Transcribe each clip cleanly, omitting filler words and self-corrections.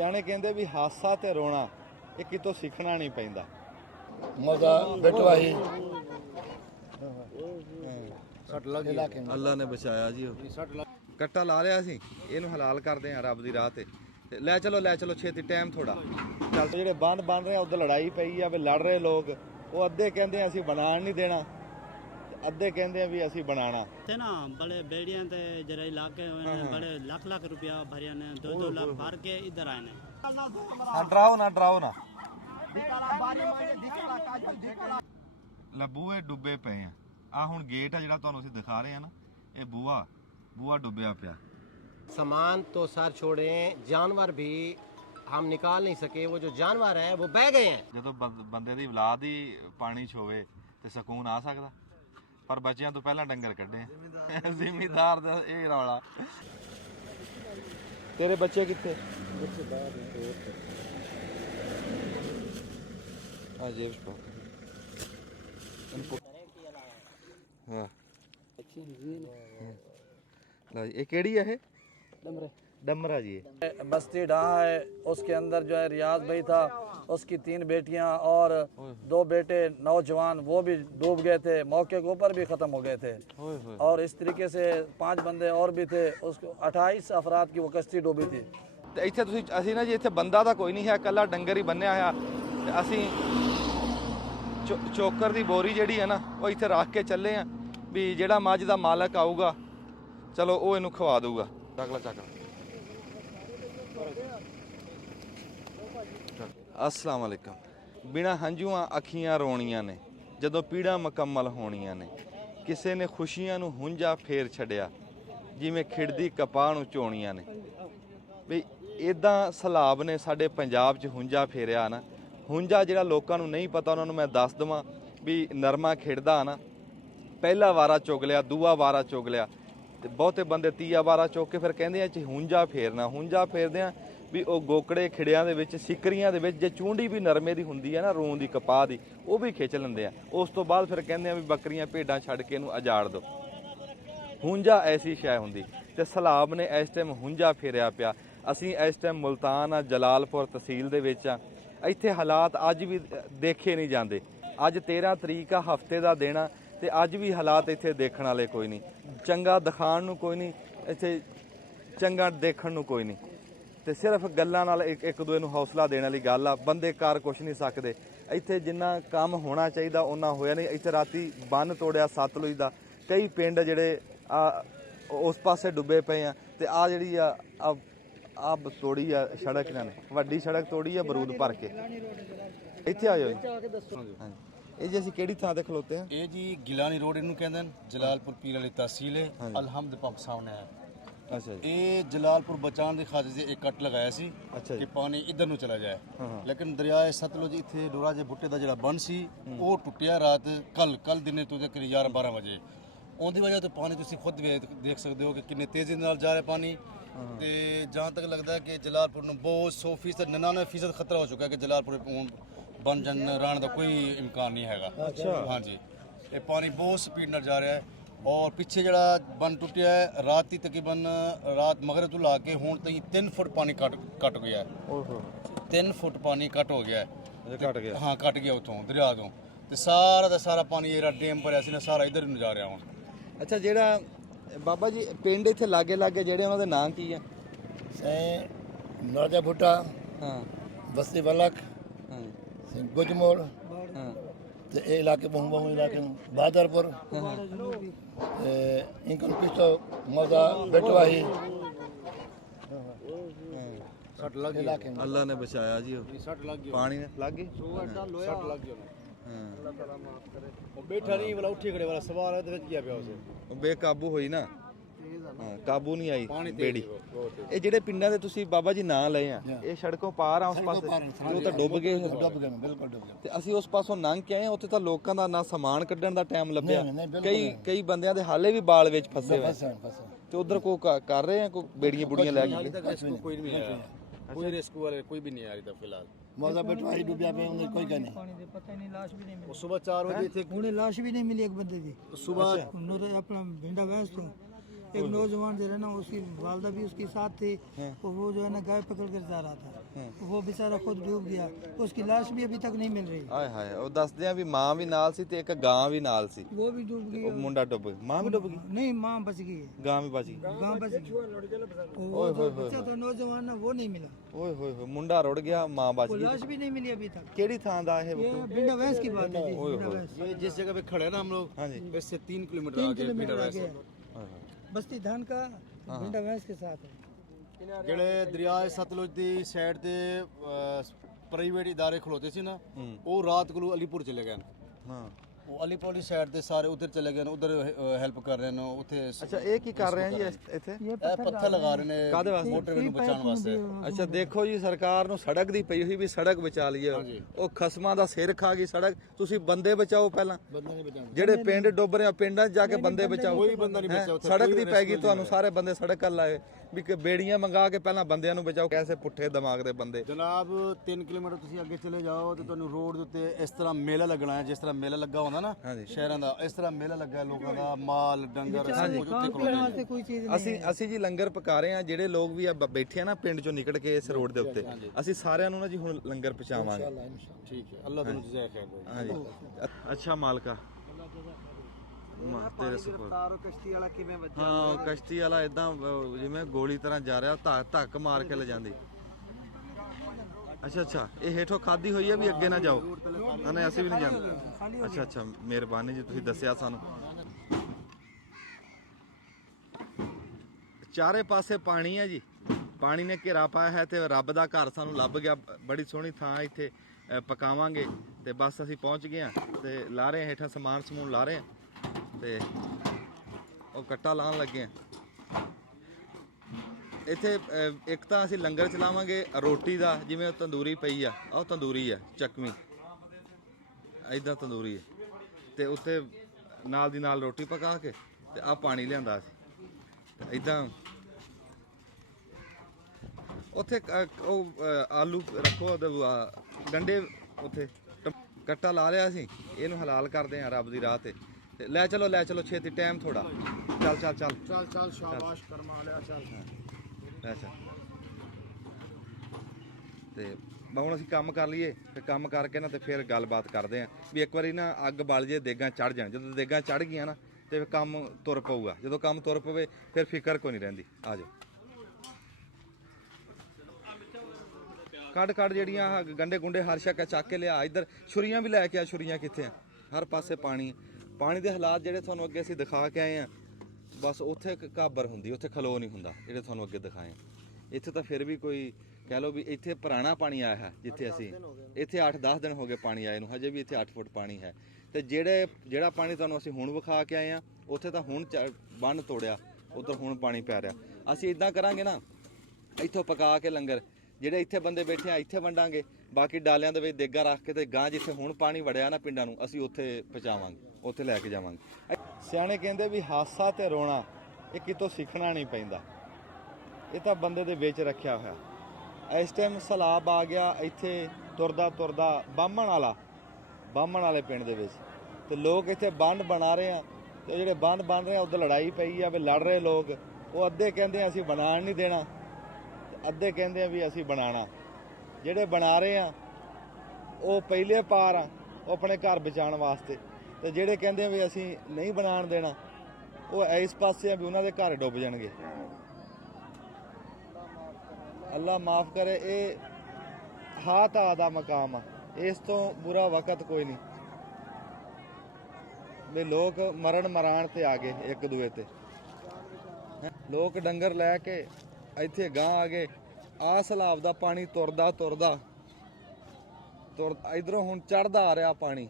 ਸਿਆਣੇ ਕਹਿੰਦੇ ਵੀ ਹਾਸਾ ਤੇ ਰੋਣਾ ਇਹ ਕਿਤੋਂ ਸਿੱਖਣਾ ਨਹੀਂ ਪੈਂਦਾ। मौजा बेटवा ही ਅੱਲਾ ਨੇ ਬਚਾਇਆ ਜੀ। ਕੱਟਾ ਲਾ ਲਿਆ ਸੀ, ਇਹਨੂੰ ਹਲਾਲ ਕਰਦੇ ਆ ਰੱਬ ਦੀ ਰਾਹ ਤੇ ਲੈ ਚਲੋ ਛੇਤੀ ਟਾਈਮ ਥੋੜਾ ਚੱਲ। ਜਿਹੜੇ ਬੰਦ ਬਣ ਰਹੇ ਉਧਰ ਲੜਾਈ ਪਈ ਆ ਵੀ ਲੜ ਰਹੇ ਲੋਕ, ਉਹ ਅੱਧੇ ਕਹਿੰਦੇ ਅਸੀਂ ਬਣਾਉਣ ਨਹੀਂ ਦੇਣਾ, ਅੱਧੇ ਕਹਿੰਦੇ ਆ ਵੀ ਅਸੀਂ ਬਣਾਣਾ ਤੇ ਨਾ ਬੜੇ ਬੇੜੀਆਂ ਤੇ ਜਿਹੜੇ ਇਲਾਕੇ ਹੋਏ ਨੇ ਬੜੇ ਲੱਖ ਰੁਪਇਆ ਭਰਿਆ ਨੇ 2-2 ਲੱਖ ਭਰ ਕੇ ਇੱਧਰ ਆਏ ਨੇ। ਡਰਾਓ ਨਾ ਲੈ ਬੂਹੇ ਡੁੱਬੇ ਪਏ ਆ ਹੁਣ ਗੇਟ ਆ ਜਿਹੜਾ ਤੁਹਾਨੂੰ ਅਸੀਂ ਦਿਖਾ ਰਹੇ ਆ ਨਾ, ਇਹ ਬੂਹਾ ਡੁੱਬਿਆ ਪਿਆ। सामान तो सार छोड़े, जानवर भी हम निकाल नहीं सके, वो जो जानवर हैं वो बह गए हैं। ਜਦੋਂ ਬੰਦੇ ਦੀ ਔਲਾਦ ਹੀ ਪਾਣੀ 'ਚ ਹੋਵੇ ਤੇ ਸਕੂਨ ਆ ਸਕਦਾ, ਪਰ ਬੱਚਿਆਂ ਤੋਂ ਪਹਿਲਾਂ ਡੰਗਰ ਕੱਢੇ ਜ਼ਿਮੀਦਾਰ ਦਾ ਇਹ ਰੌਲਾ। ਤੇਰੇ ਬੱਚੇ ਕਿੱਥੇ? ਬੱਚੇ ਬਾਹਰ ਨੇ। ਆ ਜੇਬ 'ਚ ਪਾ ਹਾਂ। ਇਹ ਕਿਹੜੀ ਹੈ? ਇਹ डमरा जी बस्ती डहा है, उसके अंदर जो है रियाज भाई था, उसकी 3 बेटियां और 2 बेटे नौजवान वो भी डूब गए थे, मौके के ऊपर भी ख़त्म हो गए थे। और इस तरीके से 5 बंदे और भी थे, उसको 28 अफराद की वो कश्ती डूबी थी। ਤੇ ਇੱਥੇ ਤੁਸੀਂ ਅਸੀਂ ਨਾ ਜੀ ਇੱਥੇ ਬੰਦਾ ਤਾਂ ਕੋਈ ਨਹੀਂ ਹੈ, ਇਕੱਲਾ ਡੰਗਰ ਹੀ ਬੰਨਿਆ ਹੋਇਆ ਤੇ ਅਸੀਂ ਚੋਕਰ ਦੀ ਬੋਰੀ ਜਿਹੜੀ ਹੈ ਨਾ ਉਹ ਇੱਥੇ ਰੱਖ ਕੇ ਚੱਲੇ ਆ ਵੀ ਜਿਹੜਾ ਮੱਝ ਦਾ ਮਾਲਕ ਆਊਗਾ ਚਲੋ ਉਹ ਇਹਨੂੰ ਖਵਾ ਦਊਗਾ। ਚੱਕ ਲੈ। अस्सलाम वालेकुम। बिना हंझूआं ਅੱਖੀਆਂ ਰੋਣੀਆਂ ਨੇ ਜਦੋਂ ਪੀੜਾਂ ਮੁਕੰਮਲ ਹੋਣੀਆਂ ਨੇ, ਕਿਸੇ ਨੇ ਖੁਸ਼ੀਆਂ ਨੂੰ ਹੁੰਝਾ ਫੇਰ ਛੱਡਿਆ ਜਿਵੇਂ ਖਿੜਦੀ ਕਪਾਹ ਨੂੰ ਚੋਣੀਆਂ ਨੇ। ਵੀ ਇਦਾਂ ਸਲਾਬ ਨੇ ਸਾਡੇ ਪੰਜਾਬ 'ਚ ਹੁੰਝਾ ਫੇਰਿਆ ਨਾ। ਹੁੰਝਾ ਜਿਹੜਾ ਲੋਕਾਂ ਨੂੰ ਨਹੀਂ ਪਤਾ ਉਹਨਾਂ ਨੂੰ ਮੈਂ ਦੱਸ ਦਵਾਂ ਵੀ ਨਰਮਾ ਖਿੜਦਾ ਨਾ, ਪਹਿਲਾ ਵਾਰਾ ਚੁਗ ਲਿਆ, ਦੂਆ ਵਾਰਾ ਚੁਗ ਲਿਆ ਤੇ ਬਹੁਤੇ ਬੰਦੇ ਤੀਆ ਵਾਰਾ ਚੁੱਕ ਕੇ ਫਿਰ ਕਹਿੰਦੇ ਆ ਚ ਹੁੰਝਾ ਫੇਰਨਾ। ਹੁੰਝਾ ਫੇਰਦੇ ਆ ਵੀ ਉਹ ਗੋਕੜੇ ਖਿੜਿਆਂ ਦੇ ਵਿੱਚ, ਸਿੱਕਰੀਆਂ ਦੇ ਵਿੱਚ ਜੇ ਚੂੰਡੀ ਵੀ ਨਰਮੇ ਦੀ ਹੁੰਦੀ ਹੈ ਨਾ, ਰੂੰ ਦੀ, ਕਪਾਹ ਦੀ, ਉਹ ਵੀ ਖਿੱਚ ਲੈਂਦੇ ਆ। ਉਸ ਤੋਂ ਬਾਅਦ ਫਿਰ ਕਹਿੰਦੇ ਆ ਵੀ ਬੱਕਰੀਆਂ ਭੇਡਾਂ ਛੱਡ ਕੇ ਇਹਨੂੰ ਉਜਾੜ ਦਿਓ। ਹੁੰਝਾ ਐਸੀ ਸ਼ੈ ਹੁੰਦੀ ਤੇ ਸਲਾਬ ਨੇ ਇਸ ਟਾਈਮ ਹੁੰਝਾ ਫੇਰਿਆ ਪਿਆ। ਅਸੀਂ ਇਸ ਟਾਈਮ ਮੁਲਤਾਨ ਆ, ਜਲਾਲਪੁਰ ਤਹਿਸੀਲ ਦੇ ਵਿੱਚ ਆ। ਇੱਥੇ ਹਾਲਾਤ ਅੱਜ ਵੀ ਦੇਖੇ ਨਹੀਂ ਜਾਂਦੇ। ਅੱਜ 13 ਤਰੀਕ ਆ, ਹਫਤੇ ਦਾ ਦਿਨ ਆ ਤੇ ਅੱਜ ਵੀ ਹਾਲਾਤ ਇੱਥੇ ਦੇਖਣ ਵਾਲੇ ਕੋਈ ਨਹੀਂ। ਚੰਗਾ ਦਿਖਾਉਣ ਨੂੰ ਕੋਈ ਨਹੀਂ ਇੱਥੇ, ਚੰਗਾ ਦੇਖਣ ਨੂੰ ਕੋਈ ਨਹੀਂ ਤੇ ਸਿਰਫ ਗੱਲਾਂ ਨਾਲ ਇੱਕ ਦੂਏ ਨੂੰ ਹੌਸਲਾ ਦੇਣ ਵਾਲੀ ਗੱਲ ਆ। ਬੰਦੇ ਕਰ ਕੁਛ ਨਹੀਂ ਸਕਦੇ ਇੱਥੇ। ਜਿੰਨਾ ਕੰਮ ਹੋਣਾ ਚਾਹੀਦਾ ਉਹਨਾਂ ਹੋਇਆ ਨਹੀਂ। ਇੱਥੇ ਰਾਤੀ ਬੰਨ ਤੋੜਿਆ ਸਤਲੁਜ ਦਾ, ਕਈ ਪਿੰਡ ਜਿਹੜੇ ਉਸ ਪਾਸੇ ਡੁੱਬੇ ਪਏ ਆ ਤੇ ਆ ਜਿਹੜੀ ਆ ਤੋੜੀ ਆ ਸੜਕ, ਇਹਨਾਂ ਨੇ ਵੱਡੀ ਸੜਕ ਤੋੜੀ ਆ ਬਰੂਦ ਭਰ ਕੇ। ਇੱਥੇ ਆ ਜਾਓ ਜੀ। ਇਹ ਜੀ ਅਸੀਂ ਕਿਹੜੀ ਥਾਂ ਤੇ ਖਲੋਤੇ ਆ? ਇਹ ਜੀ ਗਿਲਾਨੀ ਰੋਡ ਇਹਨੂੰ ਕਹਿੰਦੇ ਨੇ, ਜਲਾਲਪੁਰ ਪੀਰ ਵਾਲੀ ਤਹਿਸੀਲ ਹੈ, ਅਲਹਮਦ ਪੰਪ ਸਾਹਮਣੇ ਹੈ। ਅੱਛਾ ਜੀ। ਇਹ ਜਲਾਲਪੁਰ ਬਚਾਉਣ ਦੀ ਖਾਤਰ ਜੇ ਇੱਕ ਕੱਟ ਲਗਾਇਆ ਸੀ ਕਿ ਪਾਣੀ ਇੱਧਰ ਨੂੰ ਚਲਾ ਜਾਏ, ਲੇਕਿਨ ਦਰਿਆ ਸਤਲੁਜ ਇੱਥੇ ਡੋਰਾਜੇ ਬੁੱਟੇ ਦਾ ਜਿਹੜਾ ਬੰਨ ਸੀ ਉਹ ਟੁੱਟਿਆ ਰਾਤ ਕੱਲ ਦਿਨੇ ਤੋਂ ਤਕਰੀਬਨ 11-12 ਵਜੇ। ਉਹਦੀ ਵਜ੍ਹਾ ਤੋਂ ਪਾਣੀ ਤੁਸੀਂ ਖੁਦ ਦੇਖ ਸਕਦੇ ਹੋ ਕਿ ਕਿੰਨੇ ਤੇਜ਼ੀ ਨਾਲ ਜਾ ਰਿਹਾ ਪਾਣੀ। ਤੇ ਜਹਾਂ ਤੱਕ ਲੱਗਦਾ ਹੈ ਕਿ ਜਲਾਲਪੁਰ ਨੂੰ ਬਹੁਤ 100% 99% ਖਤਰਾ ਹੋ ਚੁੱਕਾ ਹੈ ਕਿ ਜਲਾਲਪੁਰ ਬਣ ਰਹਿਣ ਦਾ ਕੋਈ ਇਮਕਾਨ ਨਹੀਂ ਹੈਗਾ। ਹਾਂਜੀ, ਇਹ ਪਾਣੀ ਬਹੁਤ ਸਪੀਡ ਨਾਲ ਜਾ ਰਿਹਾ ਹੈ। ਔਰ ਪਿੱਛੇ ਜਿਹੜਾ ਬੰਨ ਟੁੱਟਿਆ ਹੈ ਰਾਤ ਤਕਰੀਬਨ ਰਾਤ ਮਗਰਬ ਤੋਂ ਲਾ ਕੇ ਹੁਣ ਤੱਕ 3 ਫੁੱਟ ਪਾਣੀ ਕੱਟ ਗਿਆ ਹੈ। 3 ਫੁੱਟ ਪਾਣੀ ਕੱਟ ਹੋ ਗਿਆ ਹੈ। ਹਾਂ, ਕੱਟ ਗਿਆ ਉੱਥੋਂ ਦਰਿਆ ਤੋਂ ਤੇ ਸਾਰਾ ਦਾ ਸਾਰਾ ਪਾਣੀ ਜਿਹੜਾ ਡੈਮ ਭਰਿਆ ਸੀ ਨਾ ਸਾਰਾ ਇੱਧਰ ਨੂੰ ਜਾ ਰਿਹਾ ਹੁਣ। ਅੱਛਾ, ਜਿਹੜਾ ਬਾਬਾ ਜੀ ਪਿੰਡ ਇੱਥੇ ਲਾਗੇ ਜਿਹੜੇ ਉਹਨਾਂ ਦੇ ਨਾਂ ਕੀ ਆ? ਨੌਜਾ ਭੁੱਟਾ, ਹਾਂ, ਬਸਤੀ ਬਲਕ, ਹਾਂ, ਗੁਜਮੋੜ ਹਾਂ ਤੇ ਇਹ ਇਲਾਕੇ ਬਹੁ ਇਲਾਕੇ ਨੂੰ ਬਾਦਰਪੁਰ ਤੇ ਇਨਕਨ ਪਿਸਟੋ ਮੌਜਾ ਬੇਟਵਾ ਹੀ ਸੱਟ ਲੱਗ ਗਈ। ਅੱਲਾ ਨੇ ਬਚਾਇਆ ਜੀ। सट लग गई, ਪਾਣੀ ਲੱਗ ਗਈ। सट लग गई। ਹਾਂ, अल्लाह ताला माफ करे। वो बैठा नहीं वाला उठी खड़े वाला सवार है तो ਵਿੱਚ ਗਿਆ ਪਿਆ ਉਸੇ। ਉਹ ਬੇਕਾਬੂ ਹੋਈ ਨਾ। ਹਾਂ, ਕਾਬੂ ਨਹੀਂ ਆਈ ਪਾਣੀ ਬੇੜੀ। ਬਹੁਤ ਤੇਜ਼। ਇਹ ਜਿਹੜੇ ਪਿੰਡਾਂ ਦੇ ਤੁਸੀਂ ਬਾਬਾ ਜੀ ਨਾਂ ਲਏ ਆ, ਇਹ ਸੜਕੋਂ ਪਾਰ ਆ ਉਸ ਪਾਸੇ, ਉਹ ਤਾਂ ਡੁੱਬ ਗਏ। ਬਿਲਕੁਲ ਡੁੱਬ ਗਏ। ਤੇ ਅਸੀਂ ਉਸ ਪਾਸੋਂ ਲੰਘ ਕੇ ਆਏ ਆ, ਉੱਥੇ ਤਾਂ ਲੋਕਾਂ ਦਾ ਨਾ ਸਮਾਨ ਕੱਢਣ ਦਾ ਟਾਈਮ ਲੱਭਿਆ। ਕਈ ਬੰਦਿਆਂ ਦੇ ਹਾਲੇ ਵੀ ਬਾਲ ਵਿੱਚ ਫਸੇ ਹੋਏ ਤੇ ਉਧਰ ਕੋ ਕਰ ਰਹੇ ਆ, ਕੋਈ ਬੇੜੀਆਂ ਬੁੜੀਆਂ ਲੈ ਗਏ। कोई नहीं आया, कोई रेस्क्यू वाले कोई भी नहीं आ रही था फिलहाल। ਮੌਜਾ ਬੇਟਵਾ ਹੀ ਡੁੱਬਿਆ ਪਿਆ, ਉਹਨੇ ਕੋਈ ਨਹੀਂ। पानी दे पता नहीं लाश भी नहीं वो मिली। सुबह 4 बजे थे, हुणे लाश भी नहीं मिली एक बंदे दी। सुबह उन्होंने अपना भिंडा वैस तो एक नौजवान जो है ना, उसकी वालदा भी उसके साथ थी, तो वो जो है ना गाय पकड़ कर जा रहा था, वो बेचारा खुद डूब गया, उसकी लाश भी अभी तक नहीं मिल रही। ਆਏ ਹਾਏ ਉਹ ਦੱਸਦੇ ਆ ਵੀ ਮਾਂ ਵੀ ਨਾਲ ਸੀ ਤੇ ਇੱਕ ਗਾਂ ਵੀ ਨਾਲ ਸੀ। वो भी डूब गई, ਉਹ ਮੁੰਡਾ ਡੁੱਬ ਗਿਆ, ਮਾਂ ਵੀ ਡੁੱਬ ਗਈ, नहीं माँ बच गई है, ਗਾਂ ਵੀ ਬਚ ਗਈ। गाँ बच गई। वो जो बच्चा था नौजवान ना, वो नहीं मिला, ਓਏ ਹੋਏ ਹੋਏ ਮੁੰਡਾ ਰੁੜ ਗਿਆ, ਮਾਂ ਬਚ वो ਗਈ। लाश भी नहीं मिली अभी तक। ਕਿਹੜੀ ਥਾਂ ਦਾ ਇਹ ये बिंडा भैंस की बात है जी, ओए बिंडा होए। भैंस। ये जिस जगह पे खड़े हैं ना हम लोग, हाँ जी। इससे 3 किलोमीटर 3 आगे किलोमीटर बिंडा आगे वैस है, बस्ती धान का बिंडा भैंस के साथ है। ਜਿਹੜੇ ਦਰਿਆ ਸਤਲੁਜ ਦੀ ਸਾਈਡ ਤੇ ਪ੍ਰਾਈਵੇਟ ਇਦਾਰੇ ਖਲੋਤੇ ਸੀ ਨਾ, ਉਹ ਰਾਤ ਨੂੰ ਅਲੀਪੁਰ ਚਲੇ ਗਏ ਨੇ। ਹਾਂ ਉਹ ਅਲੀਪੁਰ ਦੀ ਸਾਈਡ ਤੇ ਸਾਰੇ ਉਧਰ ਚਲੇ ਗਏ ਨੇ, ਉਧਰ ਹੈਲਪ ਕਰ ਰਹੇ ਨੇ ਉੱਥੇ। ਅੱਛਾ ਇਹ ਕੀ ਕਰ ਰਹੇ ਆ ਜੀ ਇੱਥੇ? ये ਇਹ ਪੱਥਰ ਲਗਾ ਰਹੇ ਨੇ ਕਾਹਦੇ ਵਾਸਤੇ? ਮੋਟਰਵੇ ਨੂੰ ਬਚਾਉਣ ਵਾਸਤੇ। ਅੱਛਾ ਦੇਖੋ ਜੀ, ਸਰਕਾਰ ਨੂੰ ਸੜਕ ਦੀ ਪਈ ਹੋਈ ਵੀ ਸੜਕ ਬਚਾ ਲਈਏ, ਉਹ ਖਸਮਾਂ ਦਾ ਸਿਰ ਖਾ ਗਈ ਸੜਕ। ਤੁਸੀਂ ਬੰਦੇ ਬਚਾਓ ਪਹਿਲਾਂ, ਬੰਦਾ ਨਹੀਂ ਬਚਾਉਣਾ, ਜਿਹੜੇ ਪਿੰਡ ਡੁੱਬ ਰਹੇ ਆ ਪਿੰਡਾਂ 'ਚ ਜਾ ਕੇ ਬੰਦੇ ਬਚਾਓ। ਕੋਈ ਬੰਦਾ ਨਹੀਂ ਬਚਾ ਉੱਥੇ। ਸੜਕ ਦੀ ਪੈ ਗਈ ਤੁਹਾਨੂੰ, ਸਾਰੇ ਬੰਦੇ ਸੜਕ ਕਰ ਲਾਏ ਵੀ ਕਿ ਬੇੜੀਆਂ ਮੰਗਾ ਕੇ ਪਹਿਲਾਂ ਬੰਦਿਆਂ ਨੂੰ ਬਚਾਓ। ਕੈਸੇ ਪੁੱਠੇ ਦਿਮਾਗ ਦੇ ਬੰਦੇ। ਜਨਾਬ 3 ਕਿਲੋਮੀਟਰ ਤੁਸੀਂ ਅੱਗੇ ਚਲੇ ਜਾਓ ਤੇ ਤੁਹਾਨੂੰ ਰੋਡ ਦੇ ਉੱਤੇ ਇਸ ਤਰ੍ਹਾਂ ਮੇਲਾ ਲੱਗਣਾ ਹੈ, ਜਿਸ ਤਰ੍ਹਾਂ ਮੇਲਾ ਲੱਗਾ ਹੁੰਦਾ ਨਾ ਸ਼ਹਿਰਾਂ ਦਾ, ਇਸ ਤਰ੍ਹਾਂ ਮੇਲਾ ਲੱਗਾ ਹੈ। ਲੋਕਾਂ ਦਾ ਮਾਲ ਡੰਗਰ ਸਭ ਕੁਝ ਉੱਥੇ ਖਲੋਤੇ ਨੇ। से कोई चीज ਅਸੀਂ ਜੀ ਲੰਗਰ ਪਕਾ ਰਹੇ ਆ। ਜਿਹੜੇ ਲੋਕ ਵੀ ਆ ਬੈਠੇ ਆ ਨਾ ਪਿੰਡ ਚੋਂ ਨਿਕਲ ਕੇ ਇਸ ਰੋਡ ਦੇ ਉੱਤੇ, ਅਸੀਂ ਸਾਰਿਆਂ ਨੂੰ ਨਾ ਜੀ ਹੁਣ ਲੰਗਰ ਪਹੁੰਚਾਵਾਂਗੇ। ਠੀਕ ਹੈ, ਅੱਲਾਹ ਤੁਹਾਨੂੰ ਜਜ਼ਾ ਖੈਰ ਦੇ। ਹਾਂਜੀ ਅੱਛਾ ਮਾਲਕਾ ਤੇਰੇ ਸੁਪਰ। कश्ती वाला किवें बचा ਹਾਂ ਕਸ਼ਤੀ ਵਾਲਾ ਇਦਾਂ ਜਿਵੇਂ ਗੋਲੀ ਤਰ੍ਹਾਂ ਜਾ ਰਿਹਾ, ਧੱਕ ਮਾਰ ਕੇ ਲੈ ਜਾਂਦੀ। ਅੱਛਾ ਅੱਛਾ ਇਹ ਹੇਠੋਂ ਖਾਦੀ ਹੋਈ ਹੈ ਵੀ ਅੱਗੇ ਨਾ ਜਾਓ। ਨਹੀਂ ਅਸੀਂ ਵੀ ਨਹੀਂ ਜਾਂਦੇ। ਅੱਛਾ ਅੱਛਾ ਮਿਹਰਬਾਨੀ ਜੀ, ਤੁਸੀਂ ਦੱਸਿਆ ਸਾਨੂੰ। ਚਾਰੇ ਪਾਸੇ ਪਾਣੀ ਹੈ ਜੀ, ਪਾਣੀ ਨੇ ਘੇਰਾ ਪਾਇਆ ਹੈ ਤੇ ਰੱਬ ਦਾ ਘਰ ਸਾਨੂੰ ਲੱਭ ਗਿਆ। ਬੜੀ ਸੋਹਣੀ ਥਾਂ ਇੱਥੇ ਪਕਾਵਾਂਗੇ ਤੇ ਬਸ ਅਸੀਂ ਪਹੁੰਚ ਗਏ ਹਾਂ ਤੇ ਲਾ ਰਹੇ ਹਾਂ ਹੇਠਾਂ ਸਮਾਨ ਸਮੂਨ ਲਾ ਰਹੇ ਹਾਂ ਤੇ ਉਹ ਕੱਟਾ ਲਾਉਣ ਲੱਗੇ ਹਾਂ। ਇੱਥੇ ਇੱਕ ਤਾਂ ਅਸੀਂ ਲੰਗਰ ਚਲਾਵਾਂਗੇ ਰੋਟੀ ਦਾ, ਜਿਵੇਂ ਉਹ ਤੰਦੂਰੀ ਪਈ ਆ, ਉਹ ਤੰਦੂਰੀ ਆ ਚੱਕਵੀਂ, ਐਦਾਂ ਤੰਦੂਰੀ ਹੈ ਤੇ ਉੱਤੇ ਨਾਲ ਦੀ ਨਾਲ ਰੋਟੀ ਪਕਾ ਕੇ ਤੇ ਆਹ ਪਾਣੀ ਲਿਆਂਦਾ ਸੀ ਐਦਾਂ। ਉੱਥੇ ਉਹ ਆਲੂ ਰੱਖੋ, ਗੰਡੇ ਉੱਥੇ ਕੱਟਾ ਲਾ ਲਿਆ ਸੀ, ਇਹਨੂੰ ਹਲਾਲ ਕਰਦੇ ਆ ਰੱਬ ਦੀ ਰਾਹ ਤੇ। ਲੈ ਚਲੋ ਛੇਤੀ, ਟਾਈਮ ਥੋੜਾ। ਚੱਲ ਸ਼ਾਬਾਸ਼ ਕਰਮਾ ਲਿਆ ਚੱਲ। ਅੱਛਾ ਤੇ ਹੁਣ ਅਸੀਂ ਕੰਮ ਕਰ ਲਈਏ, ਫਿਰ ਕੰਮ ਕਰਕੇ ਨਾ ਤੇ ਫਿਰ ਗੱਲਬਾਤ ਕਰਦੇ ਆਂ ਵੀ ਇੱਕ ਵਾਰੀ ਨਾ ਅੱਗ ਬਲ ਜੇ, ਦੇਗਾਂ ਚੜ ਜਾਣ। ਜਦੋਂ ਦੇਗਾਂ ਚੜ ਗਈਆਂ ਨਾ ਤੇ ਕੰਮ ਤੁਰ ਪਊਗਾ। ਜਦੋਂ ਕੰਮ ਤੁਰ ਪਵੇ ਫਿਰ ਫਿਕਰ ਕੋਈ ਨਹੀਂ ਰਹਿੰਦੀ। ਆ ਜਾਓ ਕੱਢ ਜਿਹੜੀਆਂ ਗੰਡੇ ਗੁੰਡੇ ਹਰ ਸ਼ੱਕ ਚੱਕ ਕੇ ਲਿਆ। ਇੱਧਰ ਛੁਰੀਆਂ ਵੀ ਲੈ ਕੇ ਆ, ਛੁਰੀਆਂ ਕਿੱਥੇ ਆ? ਹਰ ਪਾਸੇ ਪਾਣੀ ਦੇ ਹਾਲਾਤ ਜਿਹੜੇ ਤੁਹਾਨੂੰ ਅੱਗੇ ਅਸੀਂ ਦਿਖਾ ਕੇ ਆਏ ਆ, ਬਸ ਉੱਥੇ ਕਾਬਰ ਹੁੰਦੀ, ਉੱਥੇ ਖਲੋ ਨਹੀਂ ਹੁੰਦਾ ਜਿਹੜੇ ਤੁਹਾਨੂੰ ਅੱਗੇ ਦਿਖਾਏ। ਇੱਥੇ ਤਾਂ ਫਿਰ ਵੀ ਕੋਈ ਕਹਿ ਲਓ ਵੀ ਇੱਥੇ ਪੁਰਾਣਾ ਪਾਣੀ ਆਇਆ ਹੈ। ਜਿੱਥੇ ਅਸੀਂ ਇੱਥੇ 8-10 ਦਿਨ ਹੋ ਗਏ ਪਾਣੀ ਆਏ ਨੂੰ, ਹਜੇ ਵੀ ਇੱਥੇ 8 ਫੁੱਟ ਪਾਣੀ ਹੈ। ਤੇ ਜਿਹੜਾ ਪਾਣੀ ਤੁਹਾਨੂੰ ਅਸੀਂ ਹੁਣ ਵਿਖਾ ਕੇ ਆਏ ਆ, ਉੱਥੇ ਤਾਂ ਹੁਣ ਬੰਨ ਤੋੜਿਆ, ਉੱਧਰ ਹੁਣ ਪਾਣੀ ਪੈ ਰਿਹਾ। ਅਸੀਂ ਇਦਾਂ ਕਰਾਂਗੇ ਨਾ, ਇੱਥੋਂ ਪਕਾ ਕੇ ਲੰਗਰ, ਜਿਹੜੇ ਇੱਥੇ ਬੰਦੇ ਬੈਠੇ ਆ ਇੱਥੇ ਵੰਡਾਂਗੇ, ਬਾਕੀ ਡਾਲਿਆਂ ਦੇ ਵਿੱਚ ਦੇਗਾ ਰੱਖ ਕੇ ਤੇ ਗਾਂ ਜਿੱਥੇ ਹੁਣ ਪਾਣੀ ਵੜਿਆ ਨਾ ਪਿੰਡਾਂ ਨੂੰ, ਅਸੀਂ ਉੱਥੇ ਪਹੁੰਚਾਵਾਂਗੇ, ਉੱਥੇ ਲੈ ਕੇ ਜਾਵਾਂਗੇ। ਸਿਆਣੇ ਕਹਿੰਦੇ ਵੀ ਹਾਸਾ ਤੇ ਰੋਣਾ ਇਹ ਕਿਤੋਂ ਸਿੱਖਣਾ ਨਹੀਂ ਪੈਂਦਾ, ਇਹ ਤਾਂ ਬੰਦੇ ਦੇ ਵਿੱਚ ਰੱਖਿਆ ਹੋਇਆ। ਇਸ ਟਾਈਮ ਸਲਾਬ ਆ ਗਿਆ ਇੱਥੇ ਤੁਰਦਾ ਬਾਹਮਣ ਵਾਲੇ ਪਿੰਡ ਦੇ ਵਿੱਚ, ਤੇ ਲੋਕ ਇੱਥੇ ਬੰਨ ਬਣਾ ਰਹੇ ਆ। ਤੇ ਜਿਹੜੇ ਬੰਨ ਬਣ ਰਹੇ ਆ ਉੱਧਰ ਲੜਾਈ ਪਈ ਆ ਵੀ ਲੜ ਰਹੇ ਲੋਕ। ਉਹ ਅੱਧੇ ਕਹਿੰਦੇ ਅਸੀਂ ਬਣਾਉਣ ਨਹੀਂ ਦੇਣਾ, ਅੱਧੇ ਕਹਿੰਦੇ ਆ ਵੀ ਅਸੀਂ ਬਣਾਉਣਾ। ਜਿਹੜੇ ਬਣਾ ਰਹੇ ਆ ਉਹ ਪਹਿਲੇ ਪਾਰ ਆ, ਉਹ ਆਪਣੇ ਘਰ ਬਚਾਉਣ ਵਾਸਤੇ, ਤੇ ਜਿਹੜੇ ਕਹਿੰਦੇ ਆ ਵੀ ਅਸੀਂ ਨਹੀਂ ਬਣਾਉਣ ਦੇਣਾ, ਉਹ ਇਸ ਪਾਸੇ ਆ ਵੀ ਉਹਨਾਂ ਦੇ ਘਰ ਡੁੱਬ ਜਾਣਗੇ। ਅੱਲਾ ਮਾਫ ਕਰੇ। ਇਹ ਹਾਤਾ ਦਾ ਮਕਾਮ ਆ, ਇਸ ਤੋਂ ਬੁਰਾ ਵਕਤ ਕੋਈ ਨਹੀਂ। ਵੀ ਲੋਕ ਮਰਾਣ ਤੇ ਆ ਗਏ ਇੱਕ ਦੂਏ ਤੇ। ਲੋਕ ਡੰਗਰ ਲੈ ਕੇ ਇੱਥੇ ਗਾਂ ਆ ਗਏ। ਆਹ ਸਲਾਬ ਦਾ ਪਾਣੀ ਤੁਰਦਾ ਇਧਰੋਂ ਹੁਣ ਚੜਦਾ ਆ ਰਿਹਾ ਪਾਣੀ।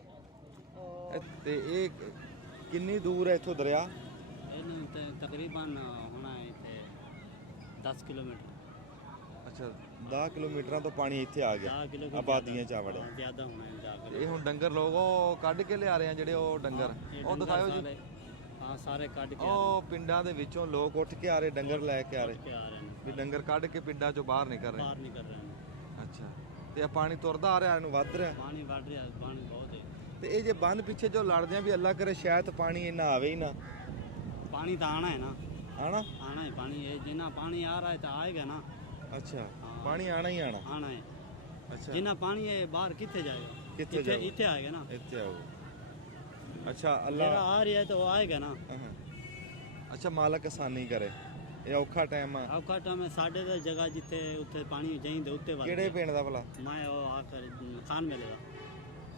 ਤੇ ਇਹ ਕਿੰਨੀ ਦੂਰ ਹੈ ਇੱਥੋਂ ਦਰਿਆ? ਇਹਨੂੰ ਤਕਰੀਬਨ ਹੋਣਾ ਇੱਥੇ 10 ਕਿਲੋਮੀਟਰ। ਅੱਛਾ 10 ਕਿਲੋਮੀਟਰਾਂ ਤੋਂ ਪਾਣੀ ਇੱਥੇ ਆ ਗਿਆ, ਆਬਾਦੀਆਂ ਚ ਆ ਵੜਿਆ। ਜ਼ਿਆਦਾ ਹੋਣਾ ਹੈ। ਇਹ ਹੁਣ ਡੰਗਰ ਲੋਕ ਉਹ ਕੱਢ ਕੇ ਲਿਆ ਰਹੇ ਆ, ਜਿਹੜੇ ਉਹ ਡੰਗਰ ਉਹ ਦਿਖਾਇਓ ਜੀ। ਹਾਂ ਸਾਰੇ ਕੱਢ ਕੇ ਉਹ ਪਿੰਡਾਂ ਦੇ ਵਿੱਚੋਂ ਲੋਕ ਉੱਠ ਕੇ ਆ ਰਹੇ, ਡੰਗਰ ਲੈ ਕੇ ਆ ਰਹੇ, ਆ ਰਹੇ ਨੇ, ਵੀ ਡੰਗਰ ਕੱਢ ਕੇ ਪਿੰਡਾਂ ਚੋਂ ਬਾਹਰ ਨਹੀਂ ਕਰ ਰਹੇ। ਬਾਹਰ ਨਹੀਂ ਕਰ ਰਹੇ ਨੇ। ਅੱਛਾ ਤੇ ਆ ਪਾਣੀ ਤੁਰਦਾ ਆ ਰਿਹਾ, ਇਹਨੂੰ ਵੱਧ ਰਿਹਾ ਪਾਣੀ ਵੱਧ ਰਿਹਾ, ਪਾਣੀ ਬਹੁਤ ਹੈ। ਤੇ ਇਹ ਜੇ ਬੰਨ ਪਿੱਛੇ ਜੋ ਲੜਦੇ ਆ ਵੀ ਅੱਲਾ ਕਰੇ ਸ਼ਾਇਦ ਪਾਣੀ ਇੰਨਾ ਆਵੇ ਹੀ ਨਾ। ਪਾਣੀ ਤਾਂ ਆਣਾ ਹੈ ਨਾ, आना आना है पानी है, जितना पानी आ रहा है तो आएगा ना। अच्छा पानी आना ही आना आना है, अच्छा जितना पानी है बाहर कितने जाएगा, कितने जाएगा? इतने आएगा ना। इतने आओ अच्छा मेरा अल्लाह आ रही है तो वो आएगा ना। हाँ। अच्छा मालक आसानी करे ਇਹ ਔਖਾ ਟਾਈਮ ਆ ਔਖਾ ਟਾਈਮ ਹੈ ਸਾਡੇ ਦਾ ਜਗ੍ਹਾ ਜਿੱਥੇ ਉੱਥੇ ਪਾਣੀ ਜਾਈਂਦੇ ਉੱਤੇ ਵੱਲ ਕਿਹੜੇ ਪਿੰਡ ਦਾ ਭਲਾ ਮੈਂ ਉਹ ਆਕਰ ਖਾਨ ਮੇਲੇ ਦਾ।